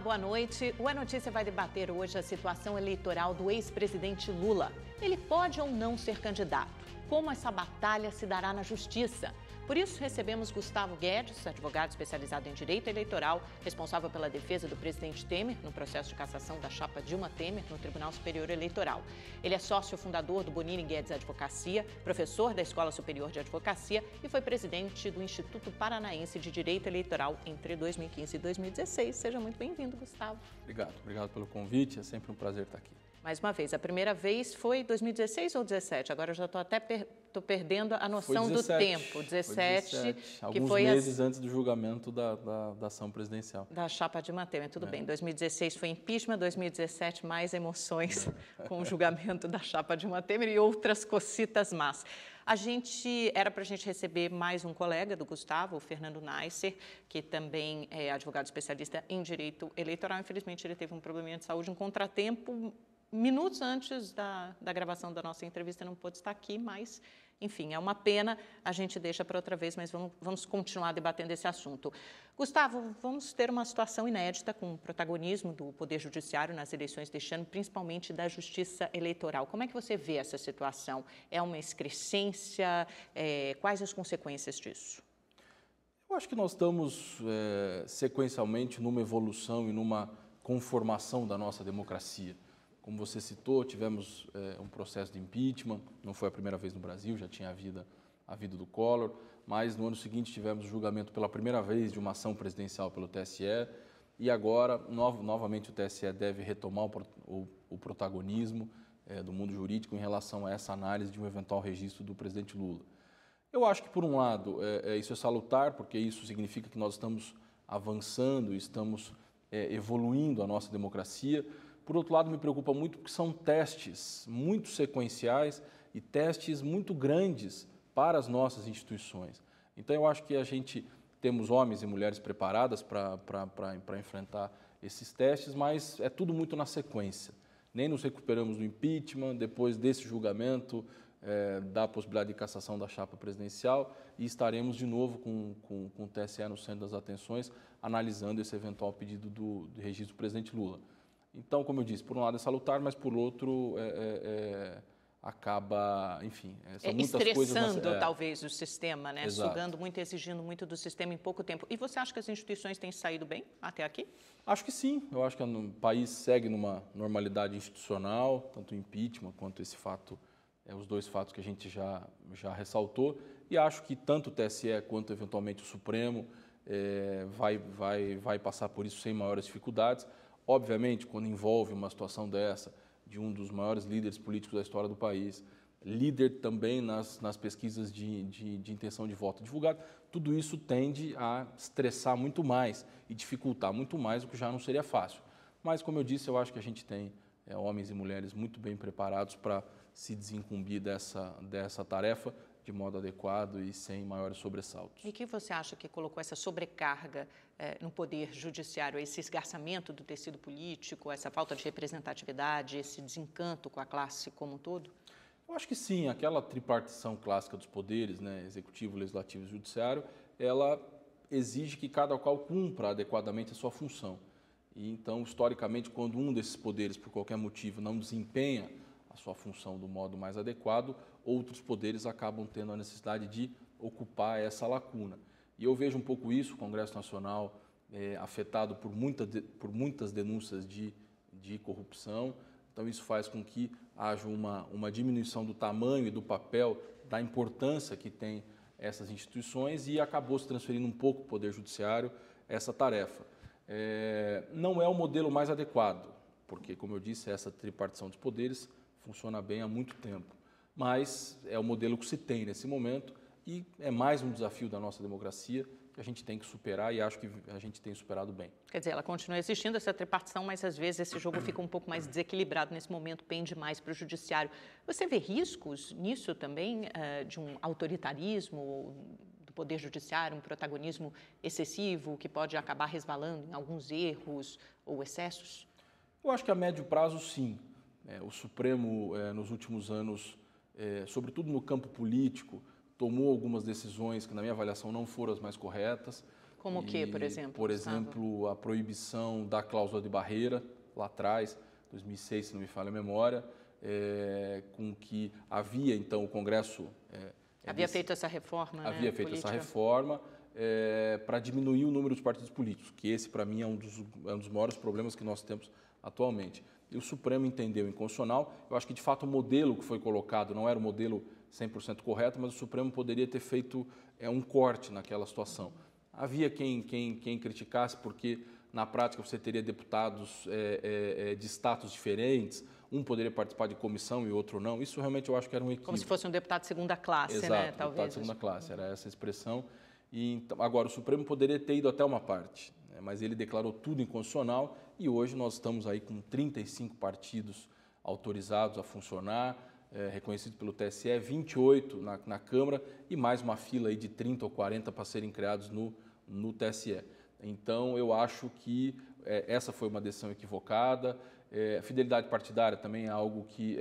boa noite. O É Notícia vai debater hoje a situação eleitoral do ex-presidente Lula. Ele pode ou não ser candidato? Como essa batalha se dará na justiça? Por isso, recebemos Gustavo Guedes, advogado especializado em direito eleitoral, responsável pela defesa do presidente Temer no processo de cassação da chapa Dilma Temer no Tribunal Superior Eleitoral. Ele é sócio fundador do Bonini Guedes Advocacia, professor da Escola Superior de Advocacia e foi presidente do Instituto Paranaense de Direito Eleitoral entre 2015 e 2016. Seja muito bem-vindo, Gustavo. Obrigado pelo convite, é sempre um prazer estar aqui. Mais uma vez, a primeira vez foi 2016 ou 2017? Agora eu já estou até perdendo a noção do tempo. 17, alguns meses antes do julgamento da ação presidencial. Da chapa Dilma Temer, tudo bem. 2016 foi impeachment, 2017 mais emoções com o julgamento da chapa Dilma Temer e outras cocitas más. Era para a gente receber mais um colega do Gustavo, o Fernando Neisser, que também é advogado especialista em direito eleitoral. Infelizmente, ele teve um probleminha de saúde, um contratempo. Minutos antes da gravação da nossa entrevista, não pôde estar aqui, mas, enfim, é uma pena, a gente deixa para outra vez, mas vamos continuar debatendo esse assunto. Gustavo, vamos ter uma situação inédita com o protagonismo do Poder Judiciário nas eleições deste ano, principalmente da Justiça Eleitoral. Como é que você vê essa situação? É uma excrescência? Quais as consequências disso? Eu acho que nós estamos sequencialmente numa evolução e numa conformação da nossa democracia. Como você citou, tivemos um processo de impeachment, não foi a primeira vez no Brasil, já tinha havido do Collor, mas no ano seguinte tivemos o julgamento pela primeira vez de uma ação presidencial pelo TSE e agora, novamente, o TSE deve retomar o protagonismo do mundo jurídico em relação a essa análise de um eventual registro do presidente Lula. Eu acho que, por um lado, isso é salutar, porque isso significa que nós estamos avançando, estamos evoluindo a nossa democracia. Por outro lado, me preocupa muito porque são testes muito sequenciais e testes muito grandes para as nossas instituições. Então, eu acho que temos homens e mulheres preparadas para enfrentar esses testes, mas é tudo muito na sequência. Nem nos recuperamos do impeachment, depois desse julgamento, da possibilidade de cassação da chapa presidencial e estaremos de novo com o TSE no centro das atenções, analisando esse eventual pedido do registro do presidente Lula. Então, como eu disse, por um lado é salutar, mas por outro acaba, enfim, são muitas coisas... Estressando talvez o sistema, né? Exato. Sugando muito, exigindo muito do sistema em pouco tempo. E você acha que as instituições têm saído bem até aqui? Acho que sim. Eu acho que o país segue numa normalidade institucional, tanto o impeachment quanto esse fato, os dois fatos que a gente já ressaltou. E acho que tanto o TSE quanto, eventualmente, o Supremo vai passar por isso sem maiores dificuldades. Obviamente, quando envolve uma situação dessa, de um dos maiores líderes políticos da história do país, líder também nas pesquisas de intenção de voto divulgado, tudo isso tende a estressar muito mais e dificultar muito mais, o que já não seria fácil. Mas, como eu disse, eu acho que a gente tem homens e mulheres muito bem preparados para se desincumbir dessa tarefa de modo adequado e sem maiores sobressaltos. E o que você acha que colocou essa sobrecarga no Poder Judiciário, esse esgarçamento do tecido político, essa falta de representatividade, esse desencanto com a classe como um todo? Eu acho que sim, aquela tripartição clássica dos poderes, né, executivo, legislativo e judiciário, ela exige que cada qual cumpra adequadamente a sua função. E então, historicamente, quando um desses poderes, por qualquer motivo, não desempenha a sua função do modo mais adequado, outros poderes acabam tendo a necessidade de ocupar essa lacuna. E eu vejo um pouco isso, o Congresso Nacional afetado por muitas denúncias de corrupção, então isso faz com que haja uma diminuição do tamanho e do papel, da importância que tem essas instituições e acabou se transferindo um pouco para o Poder Judiciário essa tarefa. Não é o modelo mais adequado, porque, como eu disse, essa tripartição dos poderes funciona bem há muito tempo, mas é o modelo que se tem nesse momento e é mais um desafio da nossa democracia que a gente tem que superar e acho que a gente tem superado bem. Quer dizer, ela continua existindo, essa tripartição, mas às vezes esse jogo fica um pouco mais desequilibrado, nesse momento pende mais para o judiciário. Você vê riscos nisso também, de um autoritarismo do Poder Judiciário, um protagonismo excessivo que pode acabar resvalando em alguns erros ou excessos? Eu acho que a médio prazo, sim. O Supremo, nos últimos anos, sobretudo no campo político, tomou algumas decisões que, na minha avaliação, não foram as mais corretas. Como o que, por exemplo? Por exemplo, a proibição da cláusula de barreira, lá atrás, 2006, se não me falha a memória, com que havia, então, o Congresso... havia feito essa reforma, havia feito essa reforma para diminuir o número de partidos políticos, que esse, para mim, é um dos maiores problemas que nós temos atualmente. E o Supremo entendeu inconstitucional. Eu acho que, de fato, o modelo que foi colocado não era o modelo 100% correto, mas o Supremo poderia ter feito um corte naquela situação. Havia quem criticasse porque, na prática, você teria deputados de status diferentes, um poderia participar de comissão e outro não. Isso realmente eu acho que era um equívoco. Como se fosse um deputado de segunda classe, exato, né? Talvez. Deputado de segunda classe, era essa a expressão. E, então, agora, o Supremo poderia ter ido até uma parte, né? Mas ele declarou tudo inconstitucional e hoje nós estamos aí com 35 partidos autorizados a funcionar, reconhecidos pelo TSE, 28 na Câmara e mais uma fila aí de 30 ou 40 para serem criados no TSE. Então, eu acho que essa foi uma decisão equivocada. A fidelidade partidária também é algo que,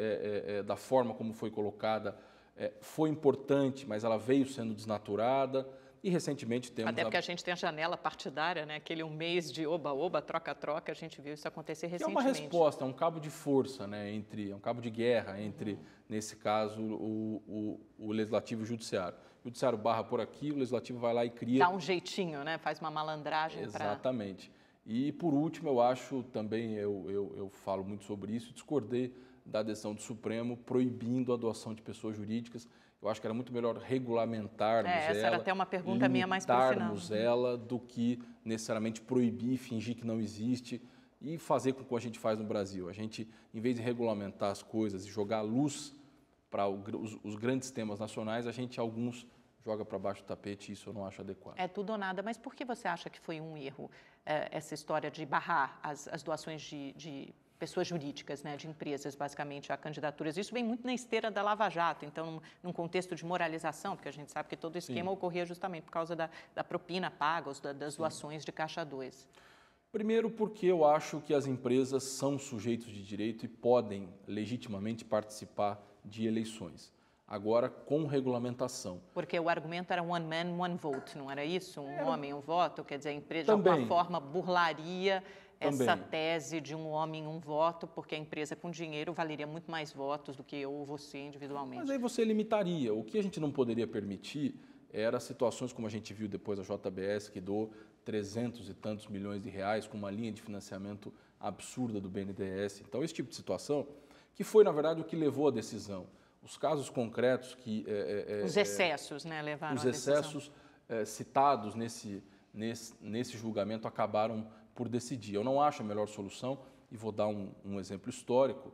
da forma como foi colocada, foi importante, mas ela veio sendo desnaturada. E recentemente temos... Até porque a gente tem a janela partidária, né? Aquele um mês de oba-oba, troca-troca, a gente viu isso acontecer recentemente. Que é uma resposta, é um cabo de força, né? É um cabo de guerra entre, nesse caso, o Legislativo e o Judiciário. O Judiciário barra por aqui, o Legislativo vai lá e cria... Dá um jeitinho, né? Faz uma malandragem para... Exatamente. E, por último, eu acho também, eu falo muito sobre isso, discordei da decisão do Supremo proibindo a doação de pessoas jurídicas. Eu acho que era muito melhor regulamentarmos ela. Essa era até uma pergunta minha mais para o final. Limitarmos ela do que necessariamente proibir, fingir que não existe e fazer com que a gente faz no Brasil. A gente, em vez de regulamentar as coisas e jogar luz para os grandes temas nacionais, alguns joga para baixo do tapete e isso eu não acho adequado. É tudo ou nada, mas por que você acha que foi um erro essa história de barrar as doações de pessoas jurídicas, né, de empresas, basicamente, a candidaturas? Isso vem muito na esteira da Lava Jato, então, num contexto de moralização, porque a gente sabe que todo o esquema ocorria justamente por causa da propina paga, das doações de Caixa 2. Primeiro porque eu acho que as empresas são sujeitos de direito e podem legitimamente participar de eleições. Agora, com regulamentação. Porque o argumento era one man, one vote, não era isso? Um homem, um voto? Quer dizer, a empresa, de alguma forma, burlaria essa tese de um homem, um voto, porque a empresa com dinheiro valeria muito mais votos do que eu ou você individualmente. Mas aí você limitaria. O que a gente não poderia permitir era situações como a gente viu depois da JBS, que doou 300 e tantos milhões de reais com uma linha de financiamento absurda do BNDES. Então, esse tipo de situação, que foi, na verdade, o que levou à decisão. Os casos concretos que... os excessos, né, levaram à decisão. Os excessos citados nesse julgamento acabaram por decidir. Eu não acho a melhor solução, e vou dar um exemplo histórico.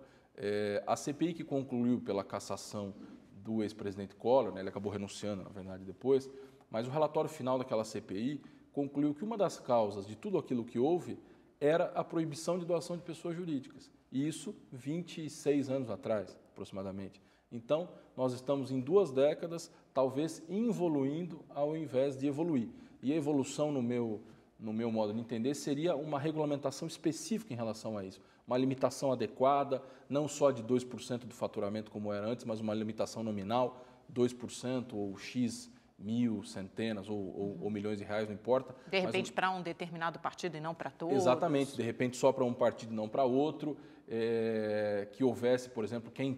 A CPI que concluiu pela cassação do ex-presidente Collor, né, ele acabou renunciando, na verdade, depois, mas o relatório final daquela CPI concluiu que uma das causas de tudo aquilo que houve era a proibição de doação de pessoas jurídicas. E isso 26 anos atrás, aproximadamente. Então, nós estamos em 2 décadas, talvez involuindo ao invés de evoluir. E a evolução, no meu modo de entender, seria uma regulamentação específica em relação a isso. Uma limitação adequada, não só de 2% do faturamento como era antes, mas uma limitação nominal, 2% ou X mil, centenas ou milhões de reais, não importa. De repente para um determinado partido e não para todos. Exatamente, de repente só para um partido e não para outro. Que houvesse, por exemplo, quem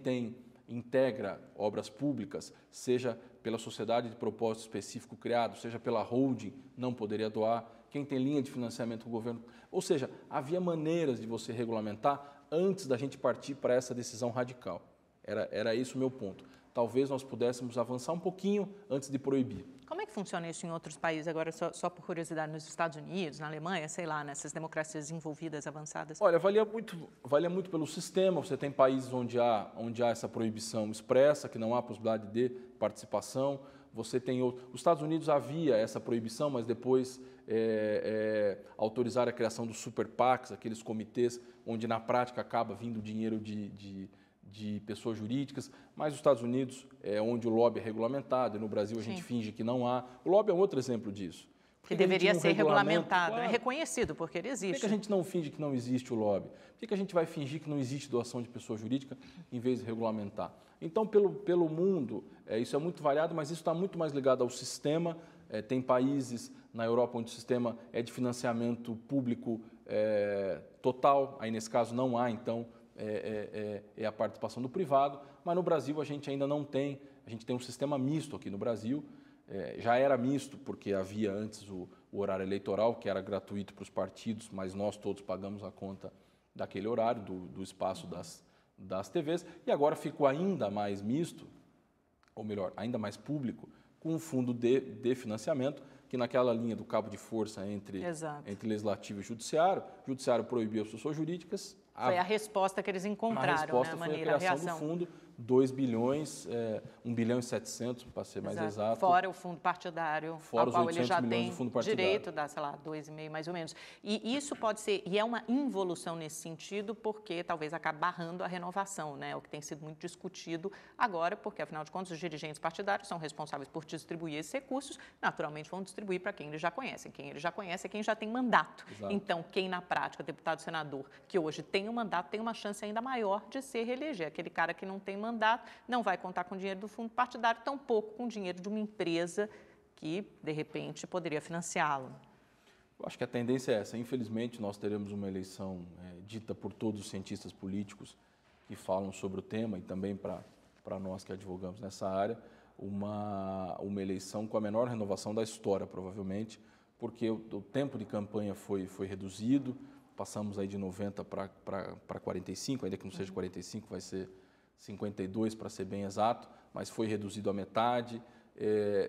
integra obras públicas, seja pela sociedade de propósito específico criado, seja pela holding, não poderia doar. Quem tem linha de financiamento do governo. Ou seja, havia maneiras de você regulamentar antes da gente partir para essa decisão radical. Era esse o meu ponto. Talvez nós pudéssemos avançar um pouquinho antes de proibir. Como é que funciona isso em outros países? Agora, só por curiosidade, nos Estados Unidos, na Alemanha, sei lá, nessas democracias desenvolvidas, avançadas? Olha, valia muito pelo sistema. Você tem países onde há essa proibição expressa, que não há possibilidade de participação. Você tem outros. Os Estados Unidos havia essa proibição, mas depois autorizaram a criação dos super PACs, aqueles comitês onde na prática acaba vindo dinheiro de pessoas jurídicas, mas os Estados Unidos é onde o lobby é regulamentado, e no Brasil a gente finge que não há. O lobby é um outro exemplo disso. Que deveria ser regulamentado, claro, é reconhecido, porque ele existe. Por que a gente não finge que não existe o lobby? Por que a gente vai fingir que não existe doação de pessoa jurídica em vez de regulamentar? Então, pelo mundo, isso é muito variado, mas isso está muito mais ligado ao sistema. Tem países na Europa, onde o sistema é de financiamento público total, aí nesse caso não há, então, é a participação do privado, mas no Brasil a gente ainda não tem, a gente tem um sistema misto aqui no Brasil, já era misto porque havia antes o horário eleitoral, que era gratuito para os partidos, mas nós todos pagamos a conta daquele horário, do espaço das TVs, e agora ficou ainda mais misto, ou melhor, ainda mais público, com um fundo de financiamento, que naquela linha do cabo de força entre legislativo e judiciário, o judiciário proibiu as pessoas jurídicas. Foi a resposta que eles encontraram, a resposta né, foi Manira, a criação do fundo, 2 bilhões, 1 bilhão e 700, para ser mais exato. Fora o fundo partidário, fora ao qual os 800 ele já milhões tem do fundo partidário. Direito, dá, sei lá, 2,5 mais ou menos. E isso pode ser, e é uma involução nesse sentido, porque talvez acabe barrando a renovação, né? O que tem sido muito discutido agora, porque afinal de contas os dirigentes partidários são responsáveis por distribuir esses recursos, naturalmente vão distribuir para quem eles já conhecem. Quem eles já conhecem é quem já tem mandato. Exato. Então, quem na prática, deputado, senador, que hoje tem um mandato, tem uma chance ainda maior de se reeleger. Aquele cara que não tem mandato não vai contar com dinheiro do fundo partidário, tampouco com dinheiro de uma empresa que, de repente, poderia financiá-lo. Eu acho que a tendência é essa. Infelizmente, nós teremos uma eleição dita por todos os cientistas políticos que falam sobre o tema e também para nós que advogamos nessa área, uma eleição com a menor renovação da história, provavelmente, porque o tempo de campanha foi reduzido, passamos aí de 90 para 45, ainda que não seja 45, vai ser 52 para ser bem exato, mas foi reduzido à metade,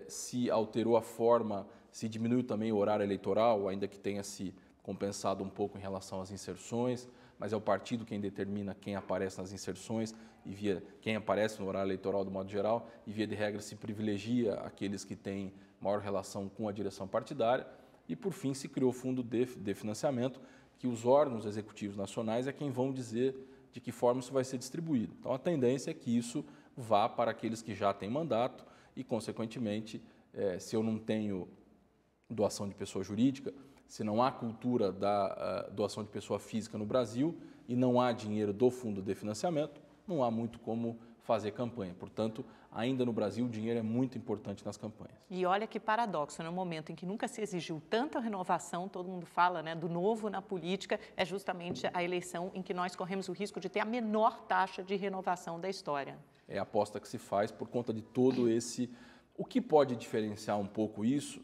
se alterou a forma, se diminuiu também o horário eleitoral, ainda que tenha se compensado um pouco em relação às inserções, mas é o partido quem determina quem aparece nas inserções e quem aparece no horário eleitoral do modo geral, e via de regra se privilegia aqueles que têm maior relação com a direção partidária, e por fim se criou o fundo de financiamento, que os órgãos executivos nacionais é quem vão dizer de que forma isso vai ser distribuído. Então, a tendência é que isso vá para aqueles que já têm mandato e, consequentemente, se eu não tenho doação de pessoa jurídica, se não há cultura da doação de pessoa física no Brasil e não há dinheiro do fundo de financiamento, não há muito como fazer campanha. Portanto, ainda no Brasil, o dinheiro é muito importante nas campanhas. E olha que paradoxo, no momento em que nunca se exigiu tanta renovação, todo mundo fala, né, do novo na política, é justamente a eleição em que nós corremos o risco de ter a menor taxa de renovação da história. É a aposta que se faz por conta de todo esse... O que pode diferenciar um pouco isso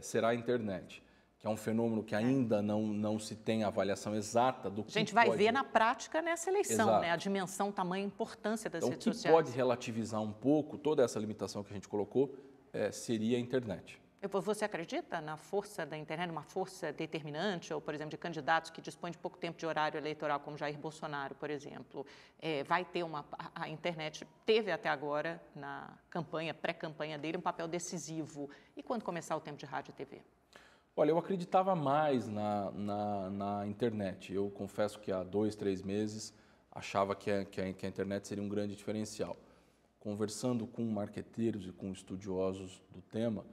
será a internet, que é um fenômeno que ainda não se tem avaliação exata do que a gente vai ver na prática nessa eleição, né? A dimensão, tamanho, importância das redes sociais. O que pode relativizar um pouco toda essa limitação que a gente colocou seria a internet. Você acredita na força da internet, uma força determinante, ou, por exemplo, de candidatos que dispõem de pouco tempo de horário eleitoral, como Jair Bolsonaro, por exemplo, vai ter a internet teve até agora, na campanha, pré-campanha dele, um papel decisivo. E quando começar o tempo de rádio e TV? Olha, eu acreditava mais na internet. Eu confesso que há 2, 3 meses achava que a internet seria um grande diferencial. Conversando com marqueteiros e com estudiosos do tema,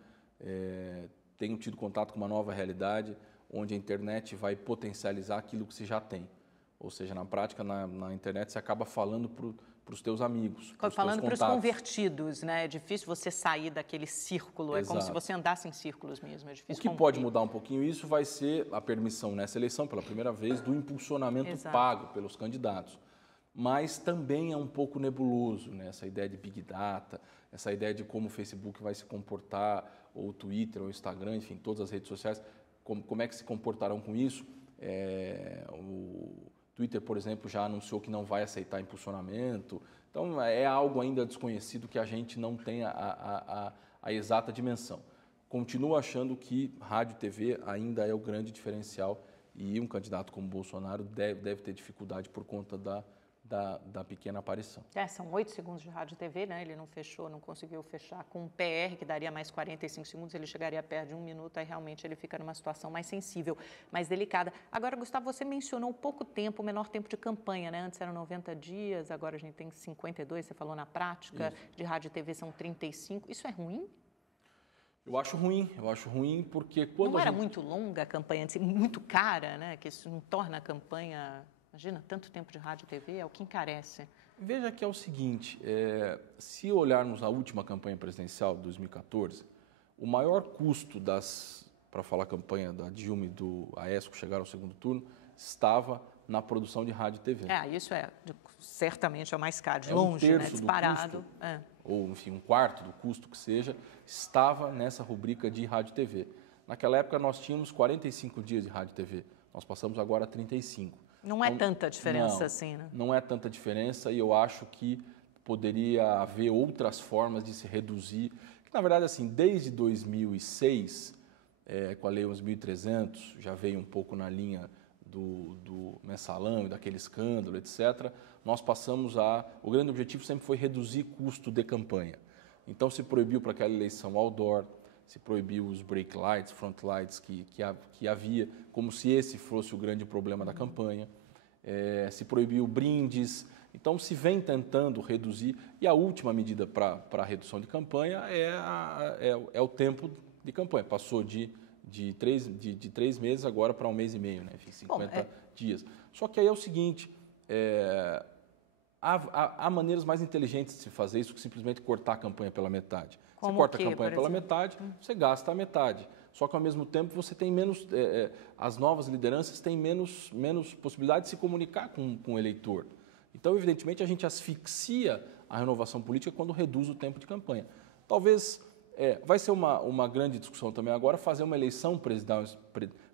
tenho tido contato com uma nova realidade, onde a internet vai potencializar aquilo que se já tem. Ou seja, na prática, na internet, você acaba falando para os teus amigos, falando para os convertidos, né? É difícil você sair daquele círculo, Exato. É como se você andasse em círculos mesmo, é difícil. O que pode mudar um pouquinho isso vai ser a permissão nessa eleição, pela primeira vez, do impulsionamento Exato. pago pelos candidatos. Mas também é um pouco nebuloso, né? Essa ideia de Big Data, essa ideia de como o Facebook vai se comportar, ou o Twitter, ou o Instagram, enfim, todas as redes sociais, como é que se comportarão com isso. O Twitter, por exemplo, já anunciou que não vai aceitar impulsionamento. Então, é algo ainda desconhecido que a gente não tem a exata dimensão. Continuo achando que rádio e TV ainda é o grande diferencial e um candidato como Bolsonaro deve ter dificuldade por conta da pequena aparição. São 8 segundos de rádio e TV, né? Ele não conseguiu fechar com um PR, que daria mais 45 segundos, ele chegaria perto de 1 minuto, aí realmente ele fica numa situação mais sensível, mais delicada. Agora, Gustavo, você mencionou pouco tempo, o menor tempo de campanha, né? Antes eram 90 dias, agora a gente tem 52, você falou na prática, de rádio e TV são 35. Isso é ruim? Eu acho ruim porque quando não era muito longa a campanha, muito cara, né? Que isso não torna a campanha... Imagina, tanto tempo de rádio e TV, é o que encarece. Veja que é o seguinte, se olharmos a última campanha presidencial de 2014, O maior custo para falar a campanha da Dilma e do Aécio, que chegaram ao segundo turno, estava na produção de rádio e TV. Isso certamente é o mais caro, de longe, né? Disparado. Do custo, ou, enfim, um quarto do custo que seja, estava nessa rubrica de rádio e TV. Naquela época, nós tínhamos 45 dias de rádio e TV. Nós passamos agora a 35. Não é tanta diferença assim, né? Não é tanta diferença e eu acho que poderia haver outras formas de se reduzir. Que, na verdade, assim, desde 2006, com a Lei 11.300, já veio um pouco na linha do mensalão e daquele escândalo, etc., nós passamos o grande objetivo sempre foi reduzir custo de campanha. Então, se proibiu para aquela eleição outdoor, se proibiu os brake lights, front lights que havia, como se esse fosse o grande problema da campanha, se proibiu brindes. Então, se vem tentando reduzir, e a última medida para a redução de campanha é o tempo de campanha. Passou de 3 meses agora para 1 mês e meio, né? Enfim, 50 dias. Só que aí é o seguinte, há maneiras mais inteligentes de se fazer isso que simplesmente cortar a campanha pela metade. Você corta a campanha pela metade, você gasta a metade. Só que, ao mesmo tempo, você tem menos... as novas lideranças têm menos possibilidade de se comunicar com o eleitor. Então, evidentemente, a gente asfixia a renovação política quando reduz o tempo de campanha. Talvez... vai ser uma grande discussão também agora fazer uma eleição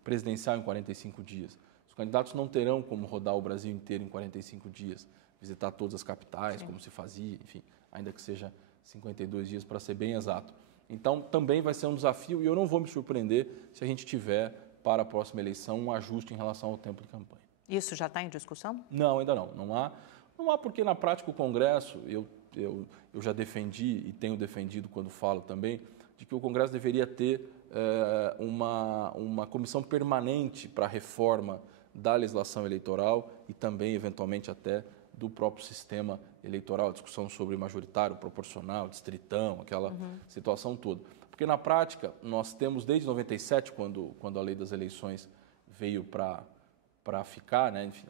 presidencial em 45 dias. Os candidatos não terão como rodar o Brasil inteiro em 45 dias, visitar todas as capitais, como se fazia, enfim, ainda que seja 52 dias para ser bem exato. Então, também vai ser um desafio e eu não vou me surpreender se a gente tiver, para a próxima eleição, um ajuste em relação ao tempo de campanha. Isso já está em discussão? Não, ainda não. Não há porque, na prática, o Congresso, eu já defendi e tenho defendido quando falo também, de que o Congresso deveria ter uma comissão permanente para a reforma da legislação eleitoral e também, eventualmente, até do próprio sistema eleitoral, discussão sobre majoritário, proporcional, distritão, aquela situação toda. Porque, na prática, nós temos, desde 97, quando a lei das eleições veio para ficar, né? Enfim,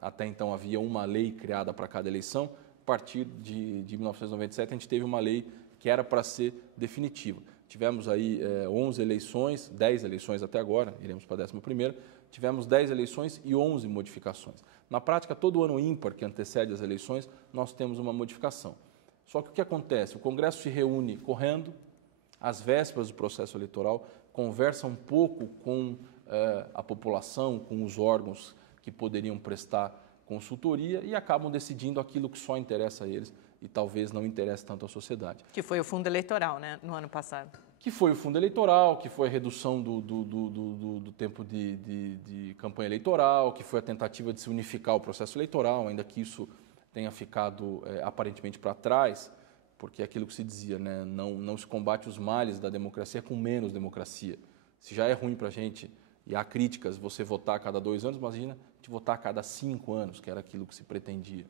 até então havia uma lei criada para cada eleição. A partir de 1997, a gente teve uma lei que era para ser definitiva. Tivemos aí 11 eleições, 10 eleições até agora, iremos para a 11ª, tivemos 10 eleições e 11 modificações. Na prática, todo ano ímpar que antecede as eleições, nós temos uma modificação. Só que o que acontece? O Congresso se reúne correndo, às vésperas do processo eleitoral, conversa um pouco com a população, com os órgãos que poderiam prestar consultoria e acabam decidindo aquilo que só interessa a eles e talvez não interesse tanto à sociedade. Que foi o fundo eleitoral, né, no ano passado. Que foi o fundo eleitoral, que foi a redução do tempo de campanha eleitoral, que foi a tentativa de se unificar o processo eleitoral, ainda que isso tenha ficado aparentemente para trás, porque é aquilo que se dizia, né, não se combate os males da democracia com menos democracia. Se já é ruim para a gente, e há críticas, você votar a cada 2 anos, imagina de votar a cada 5 anos, que era aquilo que se pretendia.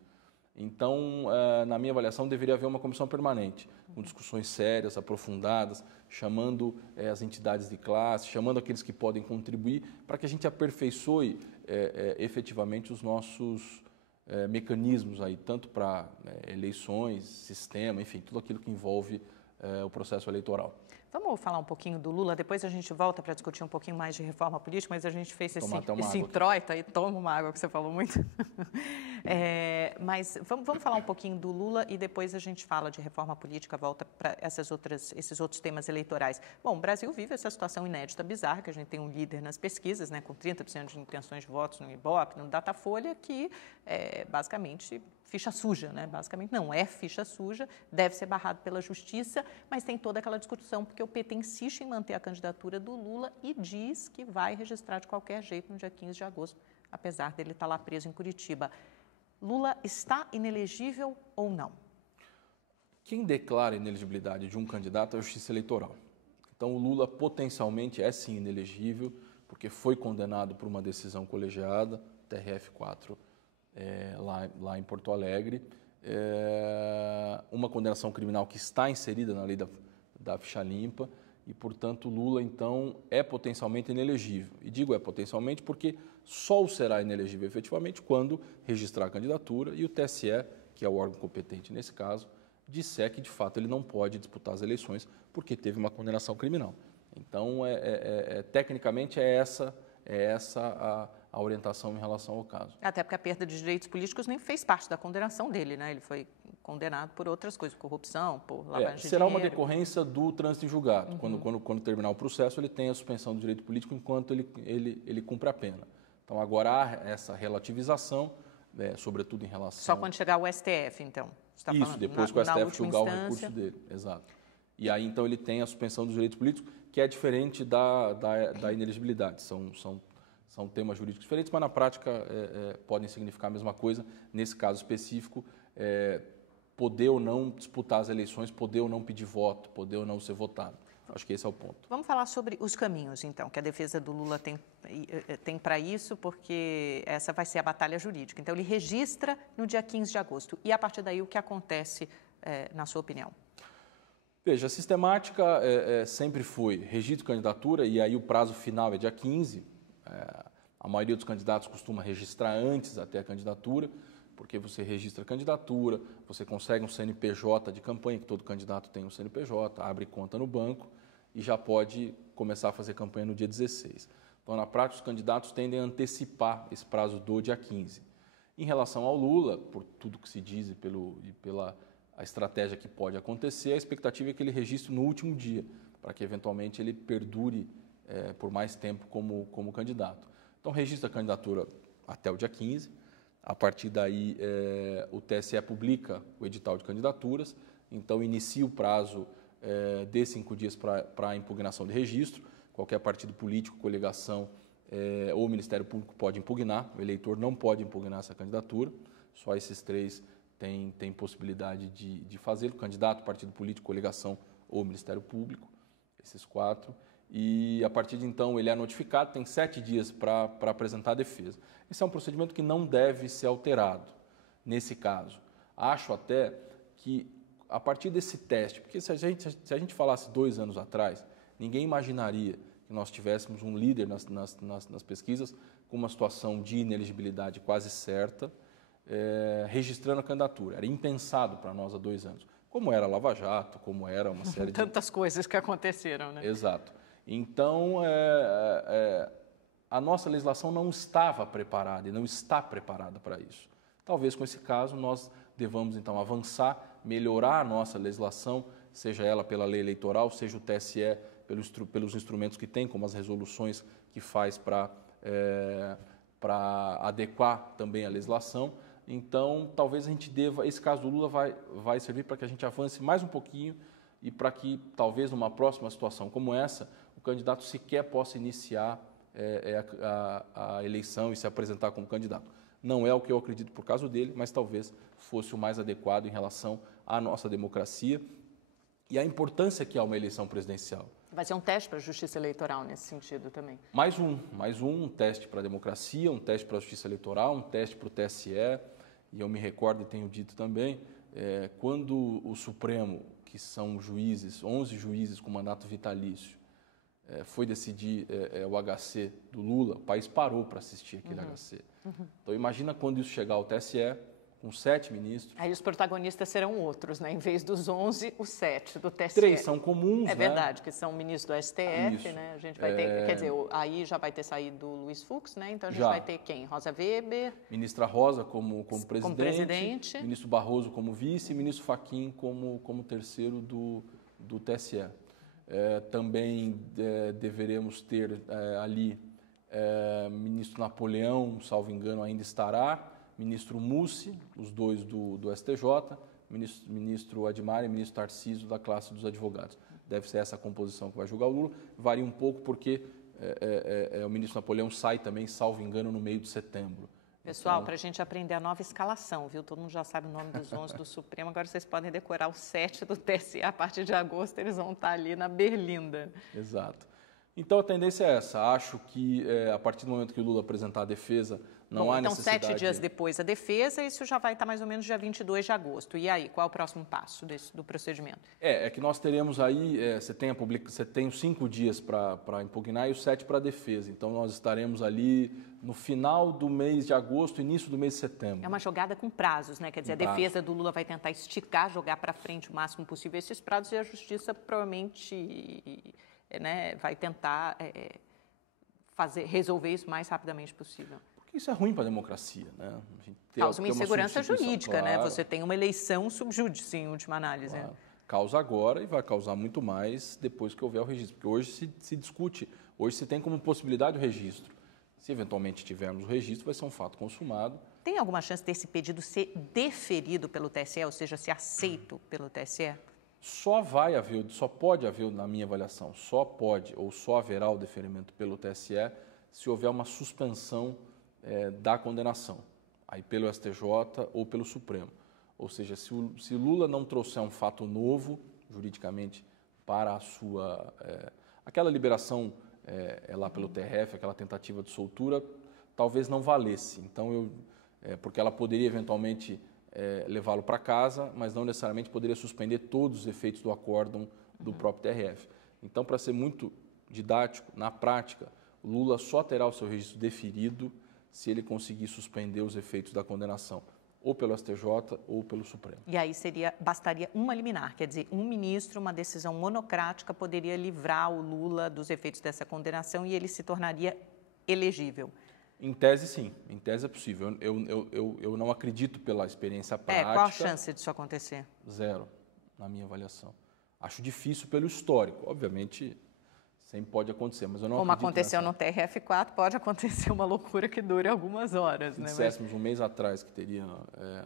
Então, na minha avaliação, deveria haver uma comissão permanente, com discussões sérias, aprofundadas, chamando as entidades de classe, chamando aqueles que podem contribuir, para que a gente aperfeiçoe efetivamente os nossos mecanismos, aí, tanto para eleições, sistema, enfim, tudo aquilo que envolve o processo eleitoral. Vamos falar um pouquinho do Lula, depois a gente volta para discutir um pouquinho mais de reforma política, mas a gente fez esse introito aí, toma uma água que você falou muito. Mas vamos falar um pouquinho do Lula e depois a gente fala de reforma política, volta para esses outros temas eleitorais. Bom, o Brasil vive essa situação inédita, bizarra, que a gente tem um líder nas pesquisas, né, com 30% de intenções de votos no Ibope, no Datafolha, que basicamente ficha suja, né? Basicamente não é ficha suja, deve ser barrado pela justiça, mas tem toda aquela discussão, porque o PT insiste em manter a candidatura do Lula e diz que vai registrar de qualquer jeito no dia 15 de agosto, apesar dele estar lá preso em Curitiba. Lula está inelegível ou não? Quem declara a inelegibilidade de um candidato é a Justiça Eleitoral. Então, o Lula potencialmente é sim inelegível, porque foi condenado por uma decisão colegiada, TRF4, lá em Porto Alegre, uma condenação criminal que está inserida na lei da ficha limpa e, portanto, Lula, então, é potencialmente inelegível. E digo potencialmente porque só o será inelegível efetivamente quando registrar a candidatura e o TSE, que é o órgão competente nesse caso, disser que, de fato, ele não pode disputar as eleições porque teve uma condenação criminal. Então, tecnicamente, é essa a orientação em relação ao caso. Até porque a perda de direitos políticos nem fez parte da condenação dele, né? Ele foi condenado por outras coisas, por corrupção, por lavagem de será dinheiro. uma decorrência do trânsito em julgado. Quando terminar o processo, ele tem a suspensão do direito político enquanto ele cumpre a pena. Então, agora há essa relativização, sobretudo em relação... Só quando chegar o STF, então? Você tá Isso, falando, depois que o STF julgar o recurso dele. Exato. E aí, então, ele tem a suspensão dos direitos políticos, que é diferente da inelegibilidade. São temas jurídicos diferentes, mas na prática podem significar a mesma coisa. Nesse caso específico, poder ou não disputar as eleições, poder ou não pedir voto, poder ou não ser votado. Acho que esse é o ponto. Vamos falar sobre os caminhos, então, que a defesa do Lula tem para isso, porque essa vai ser a batalha jurídica. Então, ele registra no dia 15 de agosto. E, a partir daí, o que acontece, na sua opinião? Veja, a sistemática sempre foi registro de candidatura, e aí o prazo final é dia 15. A maioria dos candidatos costuma registrar antes até a candidatura, porque você registra a candidatura, você consegue um CNPJ de campanha, que todo candidato tem um CNPJ, abre conta no banco e já pode começar a fazer campanha no dia 16. Então, na prática, os candidatos tendem a antecipar esse prazo do dia 15. Em relação ao Lula, por tudo que se diz e pela a estratégia que pode acontecer, a expectativa é que ele registre no último dia, para que eventualmente ele perdure por mais tempo como candidato. Então, registra a candidatura até o dia 15, a partir daí o TSE publica o edital de candidaturas, então inicia o prazo de 5 dias para a impugnação de registro, qualquer partido político, coligação ou o Ministério Público pode impugnar, o eleitor não pode impugnar essa candidatura, só esses 3 tem possibilidade de fazê-lo, candidato, partido político, coligação ou Ministério Público, esses 4. E, a partir de então, ele é notificado, tem 7 dias para apresentar a defesa. Esse é um procedimento que não deve ser alterado nesse caso. Acho até que, a partir desse teste, porque se a gente falasse 2 anos atrás, ninguém imaginaria que nós tivéssemos um líder nas pesquisas com uma situação de inelegibilidade quase certa, registrando a candidatura. Era impensado para nós há 2 anos. Como era a Lava Jato, como era uma série de... Tantas coisas que aconteceram, né? Exato. Então, a nossa legislação não estava preparada e não está preparada para isso. Talvez com esse caso nós devamos, então, avançar, melhorar a nossa legislação, seja ela pela lei eleitoral, seja o TSE pelos instrumentos que tem, como as resoluções que faz para adequar também a legislação. Então, talvez a gente deva, esse caso do Lula vai servir para que a gente avance mais um pouquinho e para que, talvez, numa próxima situação como essa, o candidato sequer possa iniciar a eleição e se apresentar como candidato. Não é o que eu acredito por caso dele, mas talvez fosse o mais adequado em relação à nossa democracia e à importância que há uma eleição presidencial. Vai ser um teste para a justiça eleitoral nesse sentido também. Mais um teste para a democracia, um teste para a justiça eleitoral, um teste para o TSE. E eu me recordo e tenho dito também, quando o Supremo, que são juízes, 11 juízes com mandato vitalício, foi decidir o HC do Lula, o país parou para assistir aquele HC. Então, imagina quando isso chegar ao TSE, com 7 ministros. Aí os protagonistas serão outros, né? Em vez dos 11, os 7 do TSE. 3 são comuns, É verdade, que são ministros do STF, Isso. né? A gente vai ter, quer dizer, aí já vai ter saído o Luiz Fux, né? Então a gente vai ter quem? Rosa Weber. Ministra Rosa como presidente. Ministro Barroso como vice e ministro Fachin como terceiro do TSE. Também deveremos ter ali ministro Napoleão, salvo engano, ainda estará, ministro Mussi, os 2 do STJ, ministro Admar e ministro Tarcísio da classe dos advogados. Deve ser essa a composição que vai julgar o Lula. Varia um pouco porque o ministro Napoleão sai também, salvo engano, no meio de setembro. Pessoal, Então, para a gente aprender a nova escalação, viu? Todo mundo já sabe o nome dos 11 do Supremo, agora vocês podem decorar os 7 do TSE. A partir de agosto eles vão estar ali na Berlinda. Exato. Então a tendência é essa. Acho que a partir do momento que o Lula apresentar a defesa, não há necessidade... Então, 7 dias depois da defesa, isso já vai estar mais ou menos dia 22 de agosto. E aí, qual é o próximo passo do procedimento? É que nós teremos aí, você tem os 5 dias para impugnar e os 7 para a defesa. Então, nós estaremos ali no final do mês de agosto, início do mês de setembro. É uma jogada com prazos, né? Quer dizer, a defesa do Lula vai tentar esticar, jogar para frente o máximo possível esses prazos e a justiça provavelmente, né, vai tentar resolver isso o mais rapidamente possível. Porque isso é ruim para a democracia, né? Causa uma insegurança jurídica, né? Você tem uma eleição sub judice, em última análise. Claro. Causa agora e vai causar muito mais depois que houver o registro. Porque hoje se discute, hoje se tem como possibilidade o registro. Se eventualmente tivermos o registro, vai ser um fato consumado. Tem alguma chance desse pedido ser deferido pelo TSE, ou seja, ser aceito pelo TSE? Só pode haver, na minha avaliação, só haverá o deferimento pelo TSE se houver uma suspensão da condenação, aí pelo STJ ou pelo Supremo. Ou seja, se Lula não trouxer um fato novo, juridicamente, para a sua... aquela liberação lá pelo TRF, aquela tentativa de soltura, talvez não valesse. Então, porque ela poderia eventualmente levá-lo para casa, mas não necessariamente poderia suspender todos os efeitos do acórdão do próprio TRF. Então, para ser muito didático, na prática, Lula só terá o seu registro deferido se ele conseguir suspender os efeitos da condenação, ou pelo STJ ou pelo Supremo. E aí bastaria uma liminar, quer dizer, um ministro, uma decisão monocrática poderia livrar o Lula dos efeitos dessa condenação e ele se tornaria elegível. Em tese, sim. Em tese é possível. Eu não acredito pela experiência prática. Qual a chance disso acontecer? Zero, na minha avaliação. Acho difícil pelo histórico. Obviamente, sempre pode acontecer, mas eu não Como acredito aconteceu no TRF4, pode acontecer uma loucura que dure algumas horas. Se né? disséssemos um mês atrás que teria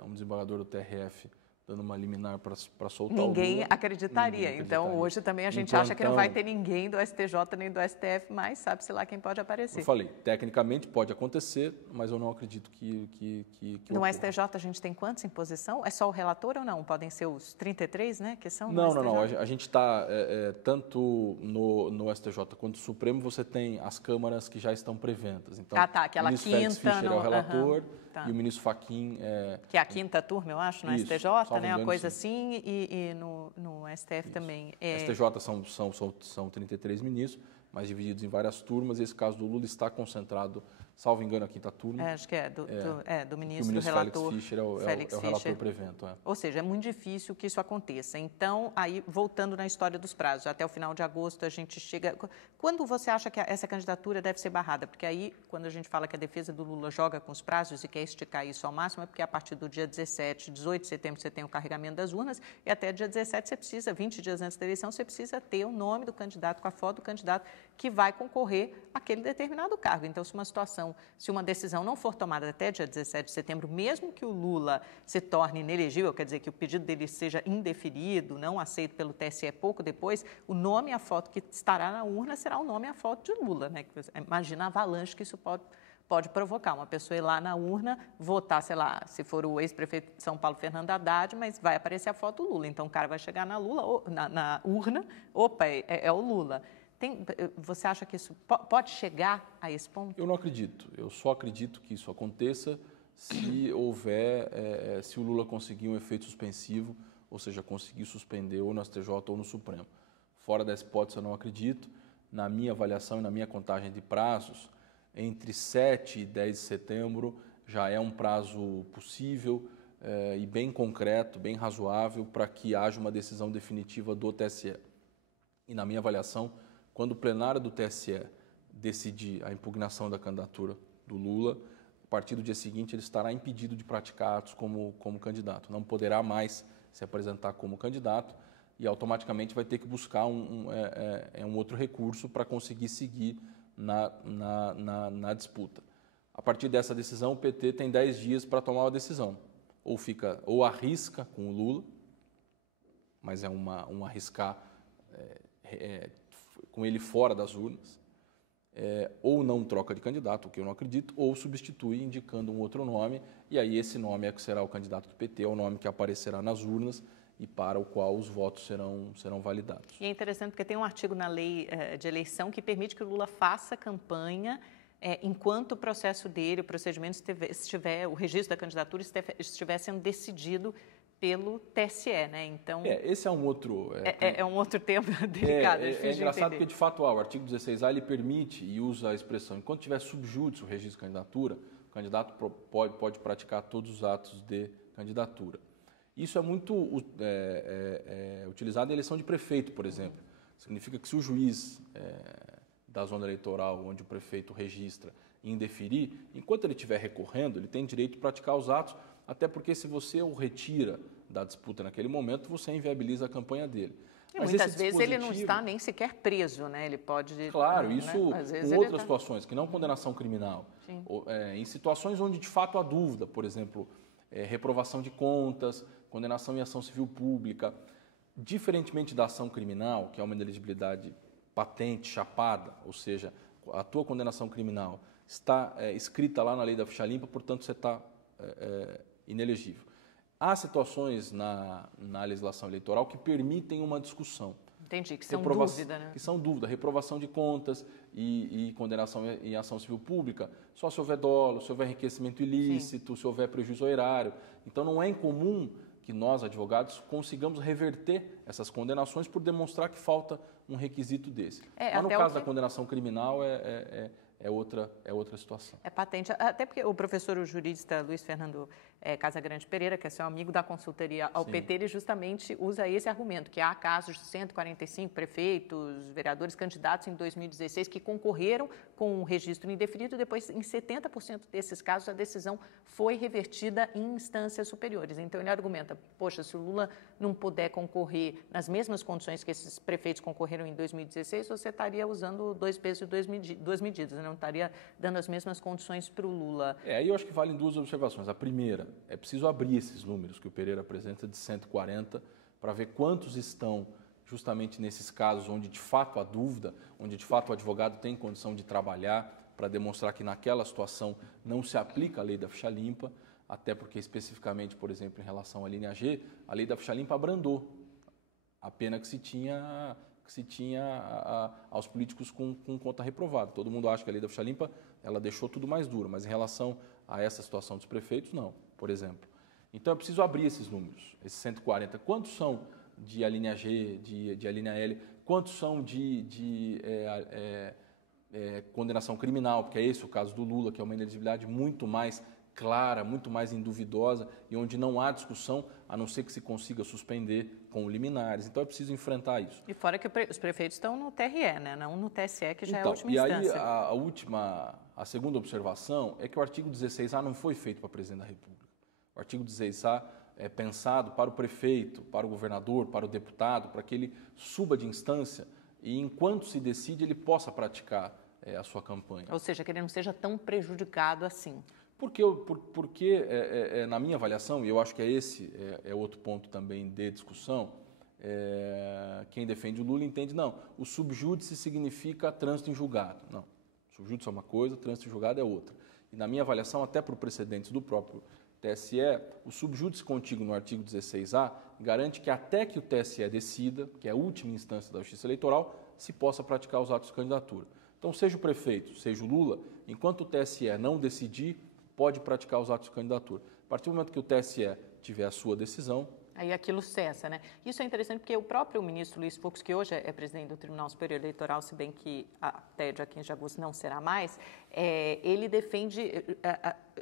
um desembargador do TRF dando uma liminar para soltar ninguém o Lula, acreditaria. Então, hoje também a gente acha que não vai ter ninguém do STJ nem do STF, mas sabe-se lá quem pode aparecer. Eu falei, tecnicamente pode acontecer, mas eu não acredito que no ocorra. STJ a gente tem quantos em posição? É só o relator ou não? Podem ser os 33, né, que são Não, no STJ? não. A gente está, tanto no STJ quanto no Supremo, você tem as câmaras que já estão preventas. Então, aquela o ministro Félix quinta... Fischer é o relator tá. E o ministro Fachin que é a quinta turma, eu acho, no Isso, STJ, né? Uma coisa assim, e no STF Isso. também. STJ são 33 ministros, mas divididos em várias turmas, e esse caso do Lula está concentrado, salvo engano, a quinta turma. Acho que do ministro, o ministro relator Félix Fischer é o relator prevento. Ou seja, é muito difícil que isso aconteça. Então, aí, voltando na história dos prazos, até o final de agosto a gente chega... Quando você acha que essa candidatura deve ser barrada? Porque aí, quando a gente fala que a defesa do Lula joga com os prazos e quer esticar isso ao máximo, é porque a partir do dia 18 de setembro você tem o carregamento das urnas e até dia 17 você precisa, 20 dias antes da eleição, você precisa ter o nome do candidato com a foto do candidato que vai concorrer àquele determinado cargo. Então, se uma decisão não for tomada até dia 17 de setembro, mesmo que o Lula se torne inelegível, quer dizer, que o pedido dele seja indeferido, não aceito pelo TSE pouco depois, o nome e a foto que estará na urna será o nome e a foto de Lula, né? Imagina a avalanche que isso pode provocar. Uma pessoa ir lá na urna, votar, sei lá, se for o ex-prefeito de São Paulo, Fernando Haddad, mas vai aparecer a foto do Lula. Então, o cara vai chegar na urna, opa, é o Lula. Você acha que isso pode chegar a esse ponto? Eu não acredito. Eu só acredito que isso aconteça se se o Lula conseguir um efeito suspensivo, ou seja, conseguir suspender ou no STJ ou no Supremo. Fora dessa hipótese, eu não acredito. Na minha avaliação e na minha contagem de prazos, entre 7 e 10 de setembro já é um prazo possível e bem concreto, bem razoável para que haja uma decisão definitiva do TSE. E na minha avaliação, quando o plenário do TSE decidir a impugnação da candidatura do Lula, a partir do dia seguinte ele estará impedido de praticar atos como candidato. Não poderá mais se apresentar como candidato e automaticamente vai ter que buscar um outro recurso para conseguir seguir na disputa. A partir dessa decisão, o PT tem 10 dias para tomar uma decisão. Ou arrisca com o Lula, mas é um arriscar com ele fora das urnas, ou não troca de candidato, o que eu não acredito, ou substitui indicando um outro nome, e aí esse nome é que será o candidato do PT, é o nome que aparecerá nas urnas e para o qual os votos serão validados. E é interessante porque tem um artigo na lei de eleição que permite que o Lula faça campanha enquanto o processo dele, o procedimento estiver, o registro da candidatura estiver sendo decidido pelo TSE, né? Então esse é um outro é um outro tema delicado. É engraçado porque de fato o artigo 16A ele permite e usa a expressão enquanto tiver subjúdice o registro de candidatura, o candidato pode praticar todos os atos de candidatura. Isso é muito utilizado em eleição de prefeito, por exemplo. Significa que se o juiz da zona eleitoral onde o prefeito registra indeferir, enquanto ele estiver recorrendo, ele tem direito de praticar os atos, até porque se você o retira da disputa naquele momento, você inviabiliza a campanha dele. E muitas vezes ele não está nem sequer preso, né? Ele pode... Claro, isso né? com outras situações, que não condenação criminal. Em situações onde de fato há dúvida, por exemplo, reprovação de contas, condenação em ação civil pública. Diferentemente da ação criminal, que é uma inelegibilidade patente, chapada, ou seja, a tua condenação criminal está escrita lá na lei da ficha limpa, portanto você está inelegível. Há situações na legislação eleitoral que permitem uma discussão. Entendi, que são dúvida, né? Que são dúvida, reprovação de contas e condenação em ação civil pública, só se houver dolo, se houver enriquecimento ilícito, se houver prejuízo ao erário. Então não é incomum que nós, advogados, consigamos reverter essas condenações por demonstrar que falta um requisito desse. Mas no caso da condenação criminal é outra situação. É patente, até porque o professor o jurista Luiz Fernando Casagrande Pereira, que é seu amigo da consultoria ao PT, ele justamente usa esse argumento, que há casos de 145 prefeitos, vereadores, candidatos em 2016 que concorreram com o registro indeferido, depois em 70% desses casos a decisão foi revertida em instâncias superiores. Então ele argumenta, poxa, se o Lula não puder concorrer nas mesmas condições que esses prefeitos concorreram em 2016, você estaria usando 2 pesos e 2 medidas, não estaria dando as mesmas condições para o Lula. Aí eu acho que valem 2 observações. A primeira, é preciso abrir esses números que o Pereira apresenta de 140 para ver quantos estão justamente nesses casos onde de fato há dúvida, onde de fato o advogado tem condição de trabalhar para demonstrar que naquela situação não se aplica a lei da ficha limpa, até porque especificamente, por exemplo, em relação à linha G, a lei da ficha limpa abrandou a pena que se tinha aos políticos com conta reprovada. Todo mundo acha que a lei da ficha limpa ela deixou tudo mais duro, mas em relação a essa situação dos prefeitos, não, por exemplo. Então é preciso abrir esses números, esses 140. Quantos são de alínea G, de alínea L? Quantos são de condenação criminal? Porque é esse o caso do Lula, que é uma inelegibilidade muito mais clara, muito mais induvidosa e onde não há discussão, a não ser que se consiga suspender com liminares. Então é preciso enfrentar isso. E fora que os prefeitos estão no TRE, né? Não no TSE, que já é a última instância. E aí a segunda observação é que o artigo 16A não foi feito para o presidente da República. O artigo 16A é pensado para o prefeito, para o governador, para o deputado, para que ele suba de instância e enquanto se decide ele possa praticar a sua campanha. Ou seja, que ele não seja tão prejudicado assim. Porque na minha avaliação, e eu acho que esse é outro ponto também de discussão, quem defende o Lula entende, não, o subjúdice significa trânsito em julgado. Não, subjúdice é uma coisa, trânsito em julgado é outra. E na minha avaliação, até por precedentes do próprio TSE, o subjúdice contíguo no artigo 16A garante que até que o TSE decida, que é a última instância da Justiça Eleitoral, se possa praticar os atos de candidatura. Então, seja o prefeito, seja o Lula, enquanto o TSE não decidir, pode praticar os atos de candidatura. A partir do momento que o TSE tiver a sua decisão... Aí aquilo cessa, né? Isso é interessante porque o próprio ministro Luiz Fux, que hoje é presidente do Tribunal Superior Eleitoral, se bem que até dia 15 de agosto não será mais, ele defende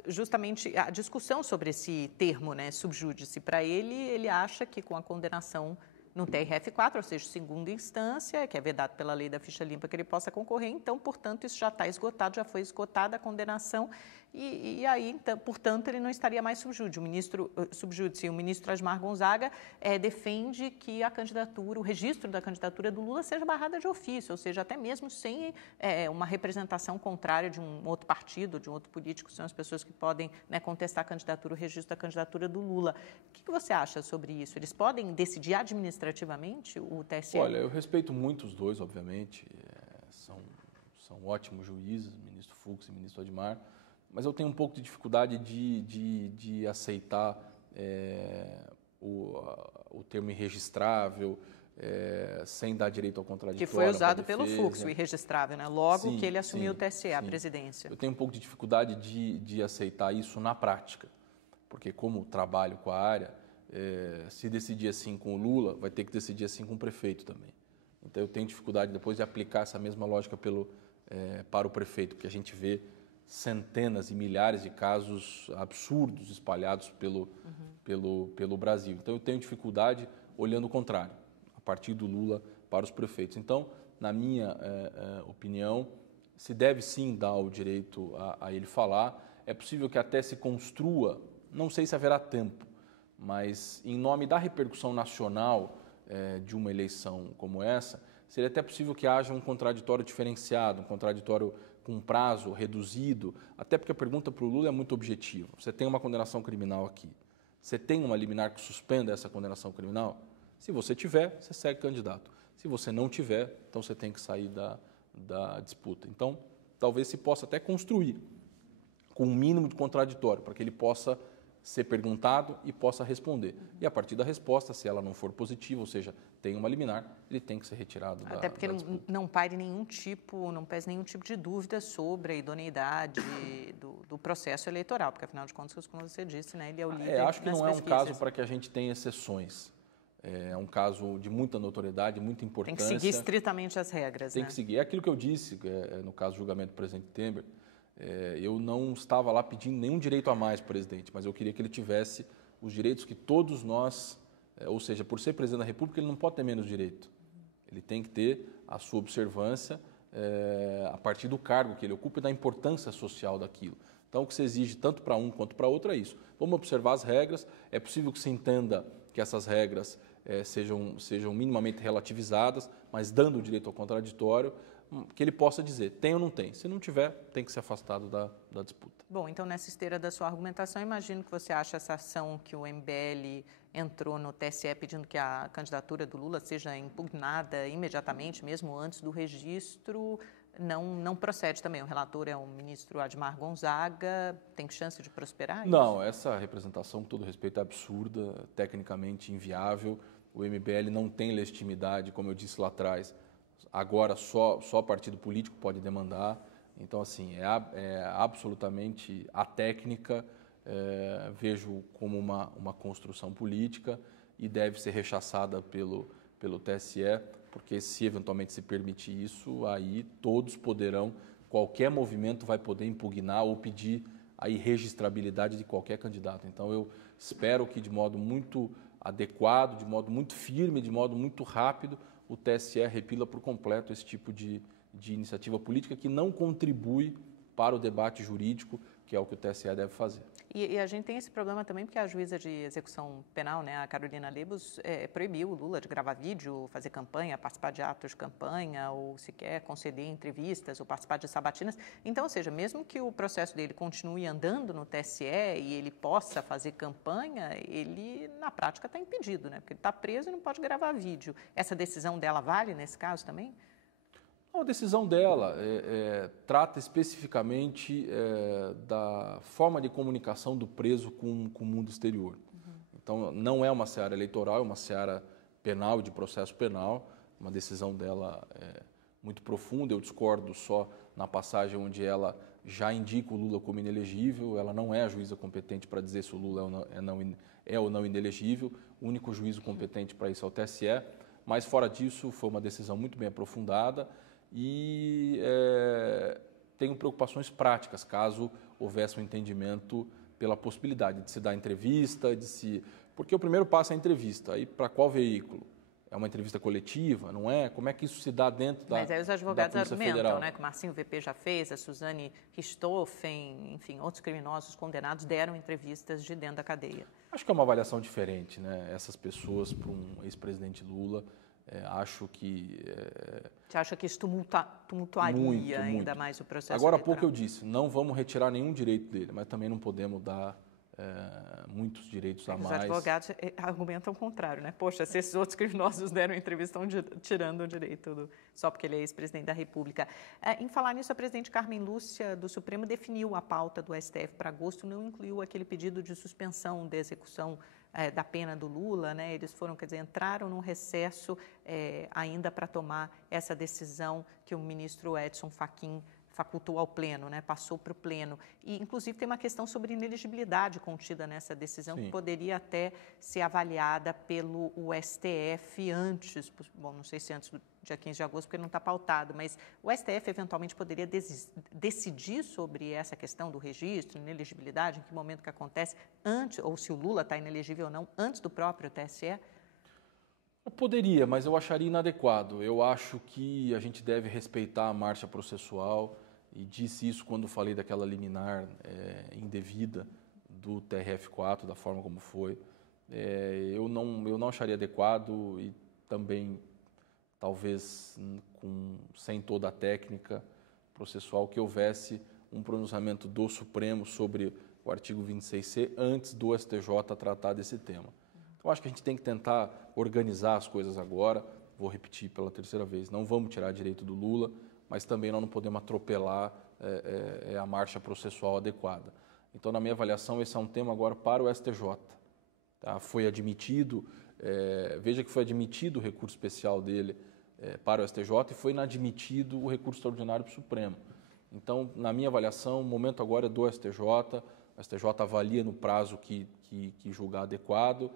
justamente a discussão sobre esse termo, né, subjúdice. Para ele acha que com a condenação no TRF4, ou seja, segunda instância, que é vedado pela lei da ficha limpa, que ele possa concorrer, então, portanto, isso já está esgotado, já foi esgotada a condenação, e aí, então, portanto, ele não estaria mais subjúdice. O ministro Asmar Gonzaga defende que a candidatura, o registro da candidatura do Lula seja barrada de ofício, ou seja, até mesmo sem uma representação contrária de um outro partido, de um outro político, são as pessoas que podem, né, contestar a candidatura, o registro da candidatura do Lula. O que você acha sobre isso? Eles podem decidir administrativamente o TSE? Olha, eu respeito muito os dois, obviamente, são ótimos juízes, o ministro Fux e o ministro Admar, mas eu tenho um pouco de dificuldade de aceitar o termo irregistrável, sem dar direito ao contraditório. Que foi usado pelo Fux, o irregistrável, né? Logo que ele assumiu o TSE, a sim. presidência. Eu tenho um pouco de dificuldade de aceitar isso na prática, porque como trabalho com a área, se decidir assim com o Lula, vai ter que decidir assim com o prefeito também. Então eu tenho dificuldade depois de aplicar essa mesma lógica para o prefeito, porque a gente vê centenas e milhares de casos absurdos espalhados pelo Brasil. Então eu tenho dificuldade olhando o contrário, a partir do Lula para os prefeitos. Então, na minha opinião, se deve sim dar o direito a ele falar. É possível que até se construa, não sei se haverá tempo, mas em nome da repercussão nacional de uma eleição como essa, seria até possível que haja um contraditório diferenciado, um contraditório com prazo reduzido, até porque a pergunta para o Lula é muito objetiva. Você tem uma condenação criminal aqui. Você tem uma liminar que suspenda essa condenação criminal? Se você tiver, você segue candidato. Se você não tiver, então você tem que sair da disputa. Então, talvez se possa até construir com um mínimo de contraditório, para que ele possa ser perguntado e possa responder. E a partir da resposta, se ela não for positiva, ou seja, tem uma liminar, ele tem que ser retirado Até porque não pese nenhum tipo de dúvida sobre a idoneidade do processo eleitoral, porque afinal de contas, como você disse, né, ele é o líder. Acho que não é um caso para que a gente tenha exceções. É um caso de muita notoriedade, muita importância. Tem que seguir estritamente as regras. Tem que seguir. É aquilo que eu disse no caso do julgamento do presidente Temer. Eu não estava lá pedindo nenhum direito a mais para o presidente, mas eu queria que ele tivesse os direitos que todos nós, ou seja, por ser presidente da República, ele não pode ter menos direito. Ele tem que ter a sua observância a partir do cargo que ele ocupa e da importância social daquilo. Então, o que se exige tanto para um quanto para outro é isso. Vamos observar as regras. É possível que se entenda que essas regras sejam minimamente relativizadas, mas dando o direito ao contraditório, que ele possa dizer, tem ou não tem. Se não tiver, tem que ser afastado da disputa. Bom, então nessa esteira da sua argumentação, imagino que você acha essa ação que o MBL entrou no TSE pedindo que a candidatura do Lula seja impugnada imediatamente, mesmo antes do registro, não procede também. O relator é o ministro Admar Gonzaga, tem chance de prosperar? Não, essa representação, com todo respeito, é absurda, tecnicamente inviável. O MBL não tem legitimidade, como eu disse lá atrás. Agora só partido político pode demandar. Então, assim, é absolutamente atécnica, vejo como uma construção política e deve ser rechaçada pelo TSE, porque se eventualmente se permitir isso, aí todos poderão, qualquer movimento vai poder impugnar ou pedir a irregistrabilidade de qualquer candidato. Então, eu espero que de modo muito adequado, de modo muito firme, de modo muito rápido, o TSE repila por completo esse tipo de iniciativa política que não contribui para o debate jurídico, que é o que o TSE deve fazer. E a gente tem esse problema também porque a juíza de execução penal, né, a Carolina Lebos, proibiu o Lula de gravar vídeo, fazer campanha, participar de atos de campanha, ou sequer conceder entrevistas ou participar de sabatinas. Então, ou seja, mesmo que o processo dele continue andando no TSE e ele possa fazer campanha, ele, na prática, está impedido, né? Porque ele está preso e não pode gravar vídeo. Essa decisão dela vale nesse caso também? A decisão dela trata especificamente da forma de comunicação do preso com o mundo exterior. Uhum. Então, não é uma seara eleitoral, é uma seara penal, de processo penal. Uma decisão dela muito profunda. Eu discordo só na passagem onde ela já indica o Lula como inelegível. Ela não é a juíza competente para dizer se o Lula é ou não inelegível. O único juízo competente para isso é o TSE. Mas, fora disso, foi uma decisão muito bem aprofundada. E tenho preocupações práticas, caso houvesse um entendimento pela possibilidade de se dar entrevista, porque o primeiro passo é a entrevista, aí para qual veículo? É uma entrevista coletiva, não é? Como é que isso se dá dentro da Polícia Federal? Mas aí os advogados argumentam, né, que o Marcinho VP já fez, a Suzane Richthofen, enfim, outros criminosos condenados deram entrevistas de dentro da cadeia. Acho que é uma avaliação diferente, né? Essas pessoas, para um ex-presidente Lula, acho que... Você acha que isso tumultuaria ainda mais o processo Agora, há eleitoral? pouco eu disse, não vamos retirar nenhum direito dele, mas também não podemos dar muitos direitos a mais. Os advogados argumentam o contrário, né? Poxa, se esses outros criminosos deram entrevista, estão tirando o direito só porque ele é ex-presidente da República. Em falar nisso, a presidente Carmen Lúcia do Supremo definiu a pauta do STF para agosto, não incluiu aquele pedido de suspensão da execução da pena do Lula, né? Eles foram, quer dizer, entraram num recesso ainda para tomar essa decisão que o ministro Edson Fachin facultou ao pleno, né, passou para o pleno. E, inclusive, tem uma questão sobre inelegibilidade contida nessa decisão, Sim. que poderia até ser avaliada pelo STF antes, bom, não sei se antes do dia 15 de agosto, porque não está pautado, mas o STF eventualmente poderia decidir sobre essa questão do registro, inelegibilidade, em que momento que acontece, antes, ou se o Lula está inelegível ou não, antes do próprio TSE? Eu poderia, mas eu acharia inadequado. Eu acho que a gente deve respeitar a marcha processual e disse isso quando falei daquela liminar indevida do TRF4, da forma como foi. Eu não acharia adequado e também, talvez, sem toda a técnica processual, que houvesse um pronunciamento do Supremo sobre o artigo 26C antes do STJ tratar desse tema. Então, acho que a gente tem que tentar organizar as coisas agora. Vou repetir pela terceira vez, não vamos tirar direito do Lula, mas também nós não podemos atropelar a marcha processual adequada. Então, na minha avaliação, esse é um tema agora para o STJ. Tá? Foi admitido, veja que foi admitido o recurso especial dele para o STJ e foi inadmitido o recurso extraordinário para o Supremo. Então, na minha avaliação, o momento agora é do STJ, o STJ avalia no prazo que julgar adequado.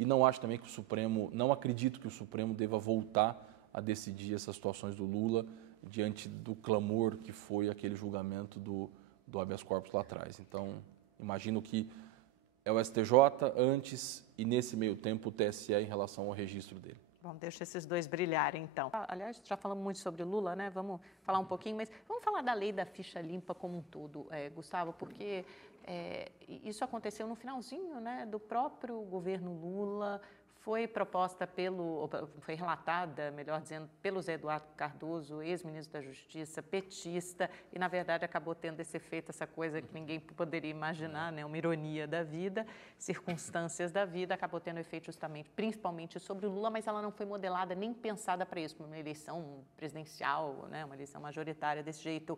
E não acho também que o Supremo, não acredito que o Supremo deva voltar a decidir essas situações do Lula diante do clamor que foi aquele julgamento do habeas corpus lá atrás. Então, imagino que é o STJ antes e, nesse meio tempo, o TSE em relação ao registro dele. Bom, deixa esses dois brilharem, então. Aliás, já falamos muito sobre o Lula, né? Vamos falar um pouquinho, mas vamos falar da lei da ficha limpa como um todo, Gustavo, porque isso aconteceu no finalzinho, né, do próprio governo Lula, foi proposta foi relatada, melhor dizendo, pelo Zé Eduardo Cardoso, ex-ministro da Justiça, petista, e, na verdade, acabou tendo esse efeito, essa coisa que ninguém poderia imaginar, né, uma ironia da vida, circunstâncias da vida, acabou tendo efeito justamente, principalmente sobre o Lula, mas ela não foi modelada nem pensada para isso, para uma eleição presidencial, né, uma eleição majoritária desse jeito.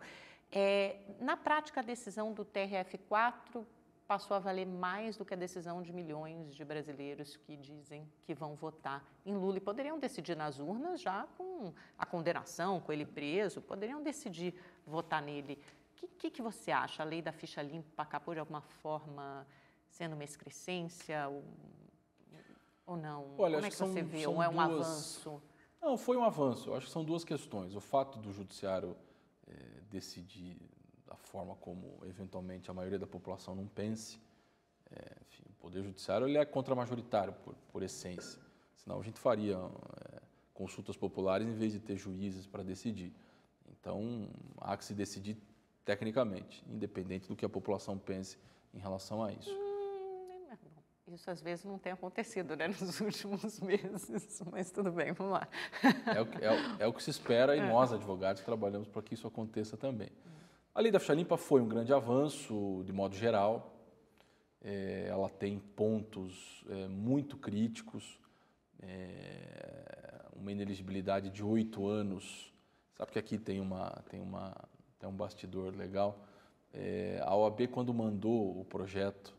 Na prática, a decisão do TRF4 passou a valer mais do que a decisão de milhões de brasileiros que dizem que vão votar em Lula e poderiam decidir nas urnas já com a condenação, com ele preso, poderiam decidir votar nele. O que você acha? A lei da ficha limpa acabou de alguma forma sendo uma excrescência ou não? Olha, como é que você vê? Ou é um avanço? Não, foi um avanço. Eu acho que são duas questões. O fato do judiciário decidir da forma como, eventualmente, a maioria da população não pense. Enfim, o Poder Judiciário ele é contra-majoritário, por essência. Senão a gente faria consultas populares em vez de ter juízes para decidir. Então, há que se decidir tecnicamente, independente do que a população pense em relação a isso. Isso às vezes não tem acontecido, né, nos últimos meses, mas tudo bem, vamos lá. É o que se espera e nós, advogados, trabalhamos para que isso aconteça também. A lei da ficha limpa foi um grande avanço, de modo geral. Ela tem pontos muito críticos, uma inelegibilidade de 8 anos. Sabe que aqui tem um bastidor legal. A OAB, quando mandou o projeto,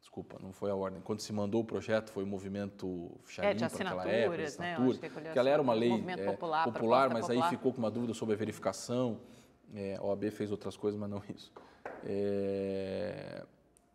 desculpa, não foi a ordem. Quando se mandou o projeto, foi o movimento ficha limpa, naquela época, assinaturas, né? Que ela era uma lei popular, mas aí ficou com uma dúvida sobre a verificação. A OAB fez outras coisas, mas não isso.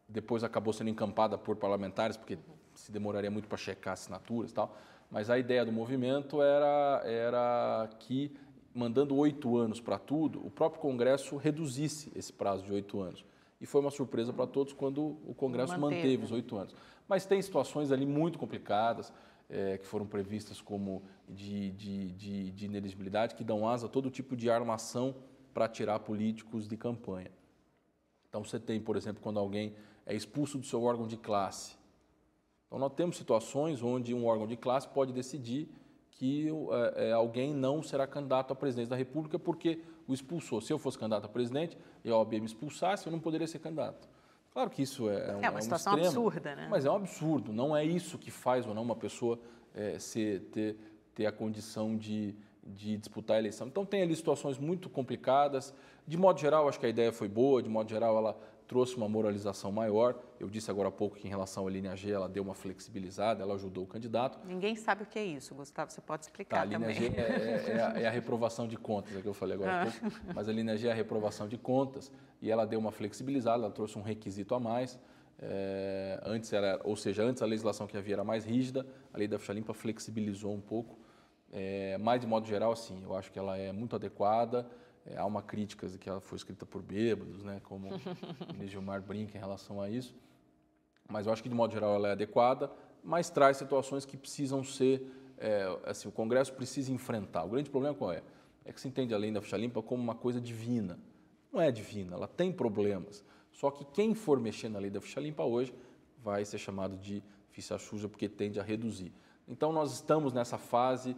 Depois acabou sendo encampada por parlamentares, porque se demoraria muito para checar assinaturas e tal. Mas a ideia do movimento era que, mandando 8 anos para tudo, o próprio Congresso reduzisse esse prazo de 8 anos. E foi uma surpresa para todos quando o Congresso manteve os 8 anos. Mas tem situações ali muito complicadas, que foram previstas como de inelegibilidade, que dão asa a todo tipo de armação para tirar políticos de campanha. Então, você tem, por exemplo, quando alguém é expulso do seu órgão de classe. Então, nós temos situações onde um órgão de classe pode decidir que alguém não será candidato à presidência da República porque o expulsou. Se eu fosse candidato a presidente e a OAB me expulsasse, eu não poderia ser candidato. Claro que isso é uma situação absurda, né? Mas é um absurdo. Não é isso que faz ou não uma pessoa ter a condição de disputar a eleição. Então, tem ali situações muito complicadas. De modo geral, acho que a ideia foi boa. De modo geral, ela trouxe uma moralização maior. Eu disse agora há pouco que em relação à linha G, ela deu uma flexibilizada, ela ajudou o candidato. Ninguém sabe o que é isso, Gustavo, você pode explicar também. A linha G é a reprovação de contas, é que eu falei agora há pouco, mas a linha G é a reprovação de contas e ela deu uma flexibilizada, ela trouxe um requisito a mais. Antes a legislação que havia era mais rígida, a lei da ficha limpa flexibilizou um pouco, mas de modo geral, assim, eu acho que ela é muito adequada. Há uma crítica que ela foi escrita por bêbados, né, como o ministro Gilmar brinca em relação a isso, mas eu acho que de modo geral ela é adequada, mas traz situações que precisam ser, assim, o Congresso precisa enfrentar. O grande problema qual é? É que se entende a lei da ficha limpa como uma coisa divina. Não é divina, ela tem problemas. Só que quem for mexer na lei da ficha limpa hoje vai ser chamado de ficha suja porque tende a reduzir. Então nós estamos nessa fase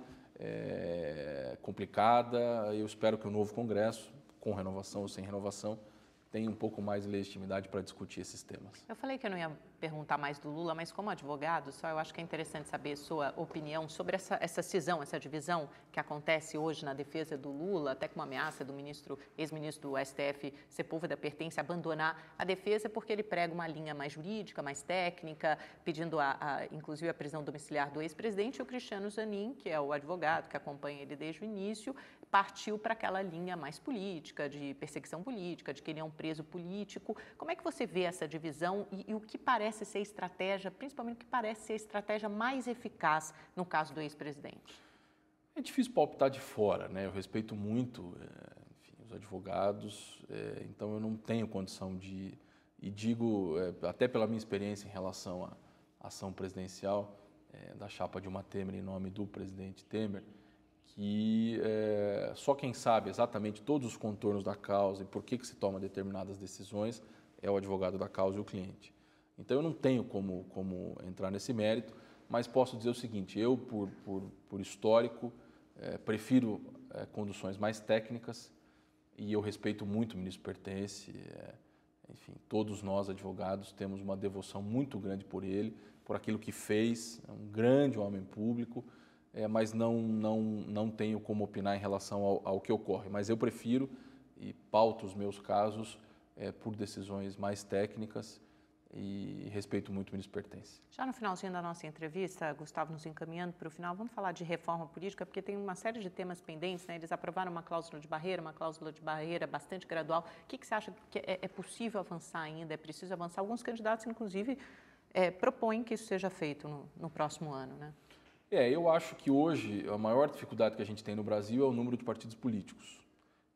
complicada. Eu espero que o novo Congresso, com renovação ou sem renovação, tenha um pouco mais de legitimidade para discutir esses temas. Eu falei que eu não ia perguntar mais do Lula, mas como advogado, só eu acho que é interessante saber sua opinião sobre essa cisão, essa divisão que acontece hoje na defesa do Lula, até com uma ameaça do ex-ministro do STF, Sepúlveda, pertence a abandonar a defesa porque ele prega uma linha mais jurídica, mais técnica, pedindo inclusive a prisão domiciliar do ex-presidente, e o Cristiano Zanin, que é o advogado que acompanha ele desde o início, partiu para aquela linha mais política, de perseguição política, de que ele é um preso político. Como é que você vê essa divisão e o que parece ser estratégia, principalmente o que parece ser a estratégia mais eficaz no caso do ex-presidente? É difícil palpitar de fora, né? Eu respeito muito, enfim, os advogados, então eu não tenho condição de... E digo, até pela minha experiência em relação à ação presidencial da chapa Dilma Temer em nome do presidente Temer, que só quem sabe exatamente todos os contornos da causa e por que se toma determinadas decisões é o advogado da causa e o cliente. Então, eu não tenho como entrar nesse mérito, mas posso dizer o seguinte, eu, por histórico, prefiro conduções mais técnicas e eu respeito muito o ministro Pertence. Enfim, todos nós, advogados, temos uma devoção muito grande por ele, por aquilo que fez, é um grande homem público, mas não tenho como opinar em relação ao que ocorre. Mas eu prefiro e pauto os meus casos por decisões mais técnicas e respeito muito o ministro Pertence. Já no finalzinho da nossa entrevista, Gustavo, nos encaminhando para o final, vamos falar de reforma política, porque tem uma série de temas pendentes, né? Eles aprovaram uma cláusula de barreira bastante gradual. O que você acha que é possível avançar ainda? É preciso avançar? Alguns candidatos, inclusive, propõem que isso seja feito no próximo ano, né? Eu acho que hoje a maior dificuldade que a gente tem no Brasil é o número de partidos políticos.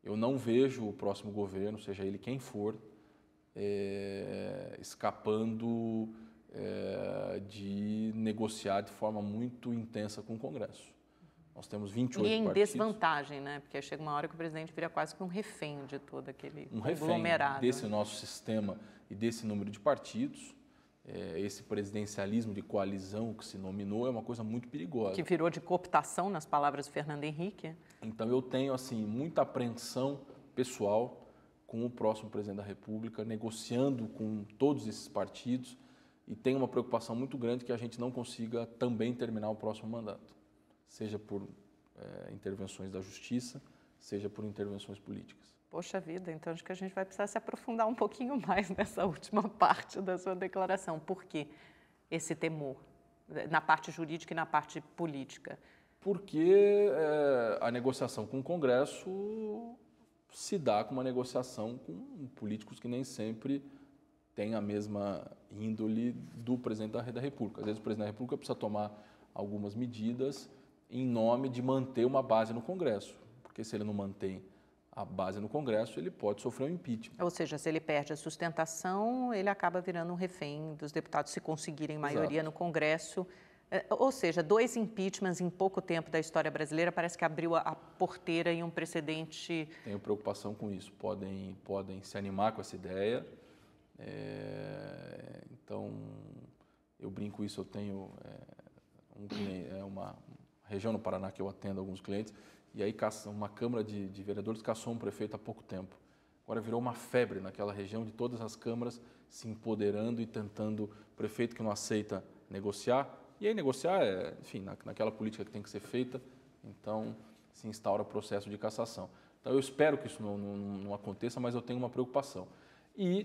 Eu não vejo o próximo governo, seja ele quem for, escapando de negociar de forma muito intensa com o Congresso. Nós temos 28 partidos. E em desvantagem, né? Porque chega uma hora que o presidente vira quase que um refém de todo aquele conglomerado. Desse nosso sistema e desse número de partidos. Esse presidencialismo de coalizão que se nominou é uma coisa muito perigosa. Que virou de cooptação, nas palavras do Fernando Henrique. Então, eu tenho assim muita apreensão pessoal com o próximo presidente da República, negociando com todos esses partidos, e tenho uma preocupação muito grande que a gente não consiga também terminar o próximo mandato, seja por intervenções da Justiça, seja por intervenções políticas. Poxa vida, então acho que a gente vai precisar se aprofundar um pouquinho mais nessa última parte da sua declaração. Por que esse temor, na parte jurídica e na parte política? Porque a negociação com o Congresso se dá com uma negociação com políticos que nem sempre têm a mesma índole do presidente da República. Às vezes o presidente da República precisa tomar algumas medidas em nome de manter uma base no Congresso, porque se ele não mantém a base no Congresso, ele pode sofrer um impeachment. Ou seja, se ele perde a sustentação, ele acaba virando um refém dos deputados se conseguirem maioria no Congresso. Ou seja, 2 impeachments em pouco tempo da história brasileira parece que abriu a porteira em um precedente. Tenho preocupação com isso. Podem se animar com essa ideia. Então, eu brinco isso. Eu tenho uma região no Paraná que eu atendo alguns clientes. E aí uma Câmara de Vereadores caçou um prefeito há pouco tempo. Agora virou uma febre naquela região de todas as câmaras se empoderando e tentando, prefeito que não aceita negociar. E aí negociar enfim, naquela política que tem que ser feita, então se instaura o processo de cassação. Então eu espero que isso não aconteça, mas eu tenho uma preocupação. E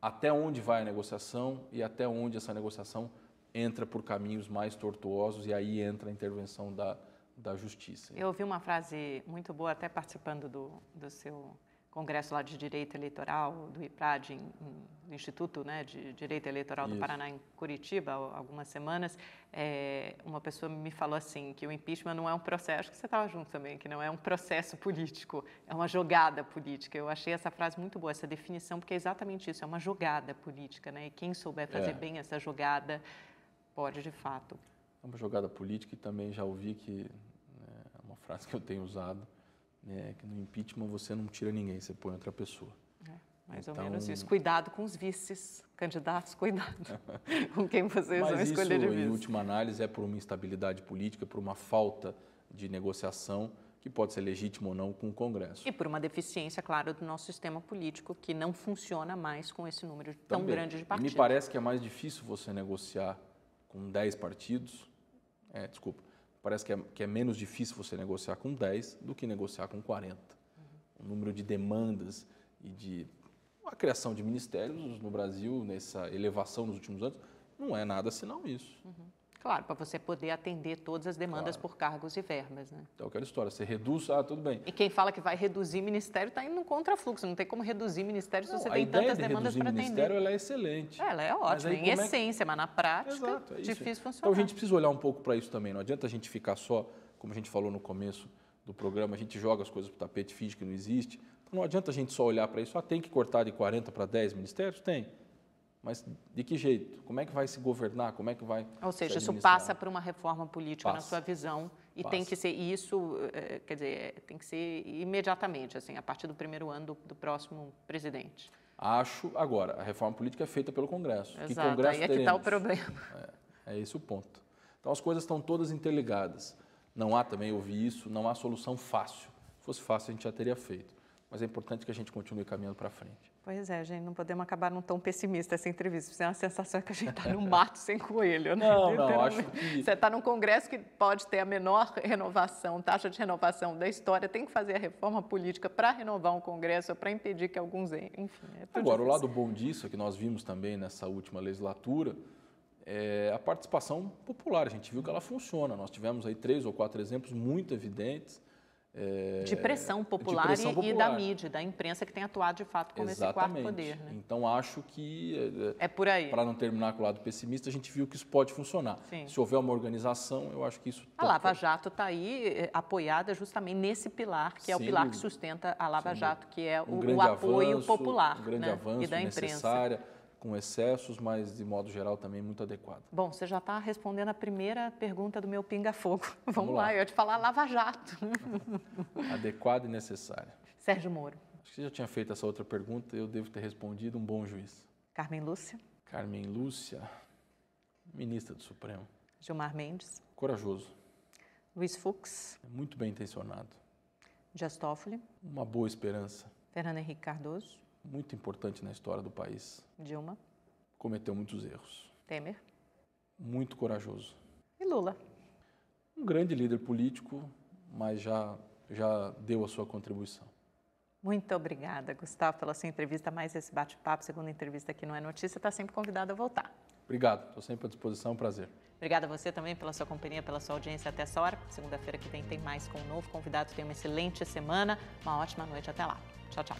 até onde vai a negociação e até onde essa negociação entra por caminhos mais tortuosos e aí entra a intervenção da justiça. Eu ouvi uma frase muito boa, até participando do seu congresso lá de Direito Eleitoral, do IPRAD, do Instituto, né, de Direito Eleitoral do Paraná, em Curitiba, há algumas semanas. Uma pessoa me falou assim, que o impeachment não é um processo, acho que você estava junto também, que não é um processo político, é uma jogada política. Eu achei essa frase muito boa, essa definição, porque é exatamente isso, é uma jogada política, né? E quem souber fazer bem essa jogada pode, de fato. É uma jogada política e também já ouvi que, é uma frase que eu tenho usado, que no impeachment você não tira ninguém, você põe outra pessoa. Mais ou menos isso. Cuidado com os vices, candidatos, cuidado com quem vocês vão escolher de vice. Mas isso, em última análise, é por uma instabilidade política, por uma falta de negociação, que pode ser legítima ou não com o Congresso. E por uma deficiência, claro, do nosso sistema político, que não funciona mais com esse número tão grande de partidos. Me parece que é mais difícil você negociar com 10 partidos, parece que é menos difícil você negociar com 10 do que negociar com 40. O número de demandas e de a criação de ministérios no Brasil, nessa elevação nos últimos anos, não é nada senão isso. Claro, para você poder atender todas as demandas por cargos e verbas, né? Então, aquela história, você reduz, tudo bem. E quem fala que vai reduzir ministério está indo no contrafluxo, não tem como reduzir ministério se você tem tantas demandas para atender. A ideia de reduzir ministério, ela é excelente. Ela é ótima, em essência, mas na prática, difícil funcionar. Então, a gente precisa olhar um pouco para isso também, não adianta a gente ficar só, como a gente falou no começo do programa, a gente joga as coisas para o tapete, finge que não existe. Então, não adianta a gente só olhar para isso, tem que cortar de 40 para 10 ministérios? Tem. Mas de que jeito? Como é que vai se governar? Como é que vai Ou seja, isso passa por uma reforma política na sua visão e tem que ser isso, quer dizer, tem que ser imediatamente, assim, a partir do primeiro ano do próximo presidente. Acho, agora, a reforma política é feita pelo Congresso. Exato, que Congresso aí é que está o problema. É esse o ponto. Então, as coisas estão todas interligadas. Não há, também ouvi isso, não há solução fácil. Se fosse fácil, a gente já teria feito. Mas é importante que a gente continue caminhando para frente. Pois é, gente, não podemos acabar num tom pessimista essa entrevista. Você tem uma sensação que a gente está no mato sem coelho, né? Não, acho que... Você está num congresso que pode ter a menor renovação, taxa de renovação da história, tem que fazer a reforma política para renovar um congresso, para impedir que alguns... Enfim, Agora, o lado bom disso, que nós vimos também nessa última legislatura, é a participação popular. A gente viu que ela funciona. Nós tivemos aí 3 ou 4 exemplos muito evidentes de pressão popular e da mídia, da imprensa que tem atuado de fato como esse quarto poder. Né? Então, acho que, é por aí. Para não terminar com o lado pessimista, a gente viu que isso pode funcionar. Sim. Se houver uma organização, eu acho que isso... A Lava Jato está aí apoiada justamente nesse pilar, que é o pilar que sustenta a Lava Jato, que é o apoio popular, um grande avanço, e da imprensa. Necessária, com excessos, mas de modo geral também muito adequado. Bom, você já está respondendo a primeira pergunta do meu pinga-fogo. Vamos lá, eu ia te falar Lava Jato. Adequada e necessária. Sérgio Moro. Acho que você já tinha feito essa outra pergunta, eu devo ter respondido, um bom juiz. Carmen Lúcia. Carmen Lúcia, ministra do Supremo. Gilmar Mendes. Corajoso. Luiz Fux. Muito bem intencionado. Dias Toffoli. Uma boa esperança. Fernando Henrique Cardoso. Muito importante na história do país. Dilma. Cometeu muitos erros. Temer. Muito corajoso. E Lula. Um grande líder político, mas já deu a sua contribuição. Muito obrigada, Gustavo, pela sua entrevista, mais esse bate-papo. Segunda entrevista aqui não é notícia, está sempre convidado a voltar. Obrigado, estou sempre à disposição, um prazer. Obrigada a você também pela sua companhia, pela sua audiência até essa hora. Segunda-feira que vem tem mais com um novo convidado. Tenha uma excelente semana, uma ótima noite. Até lá. Tchau, tchau.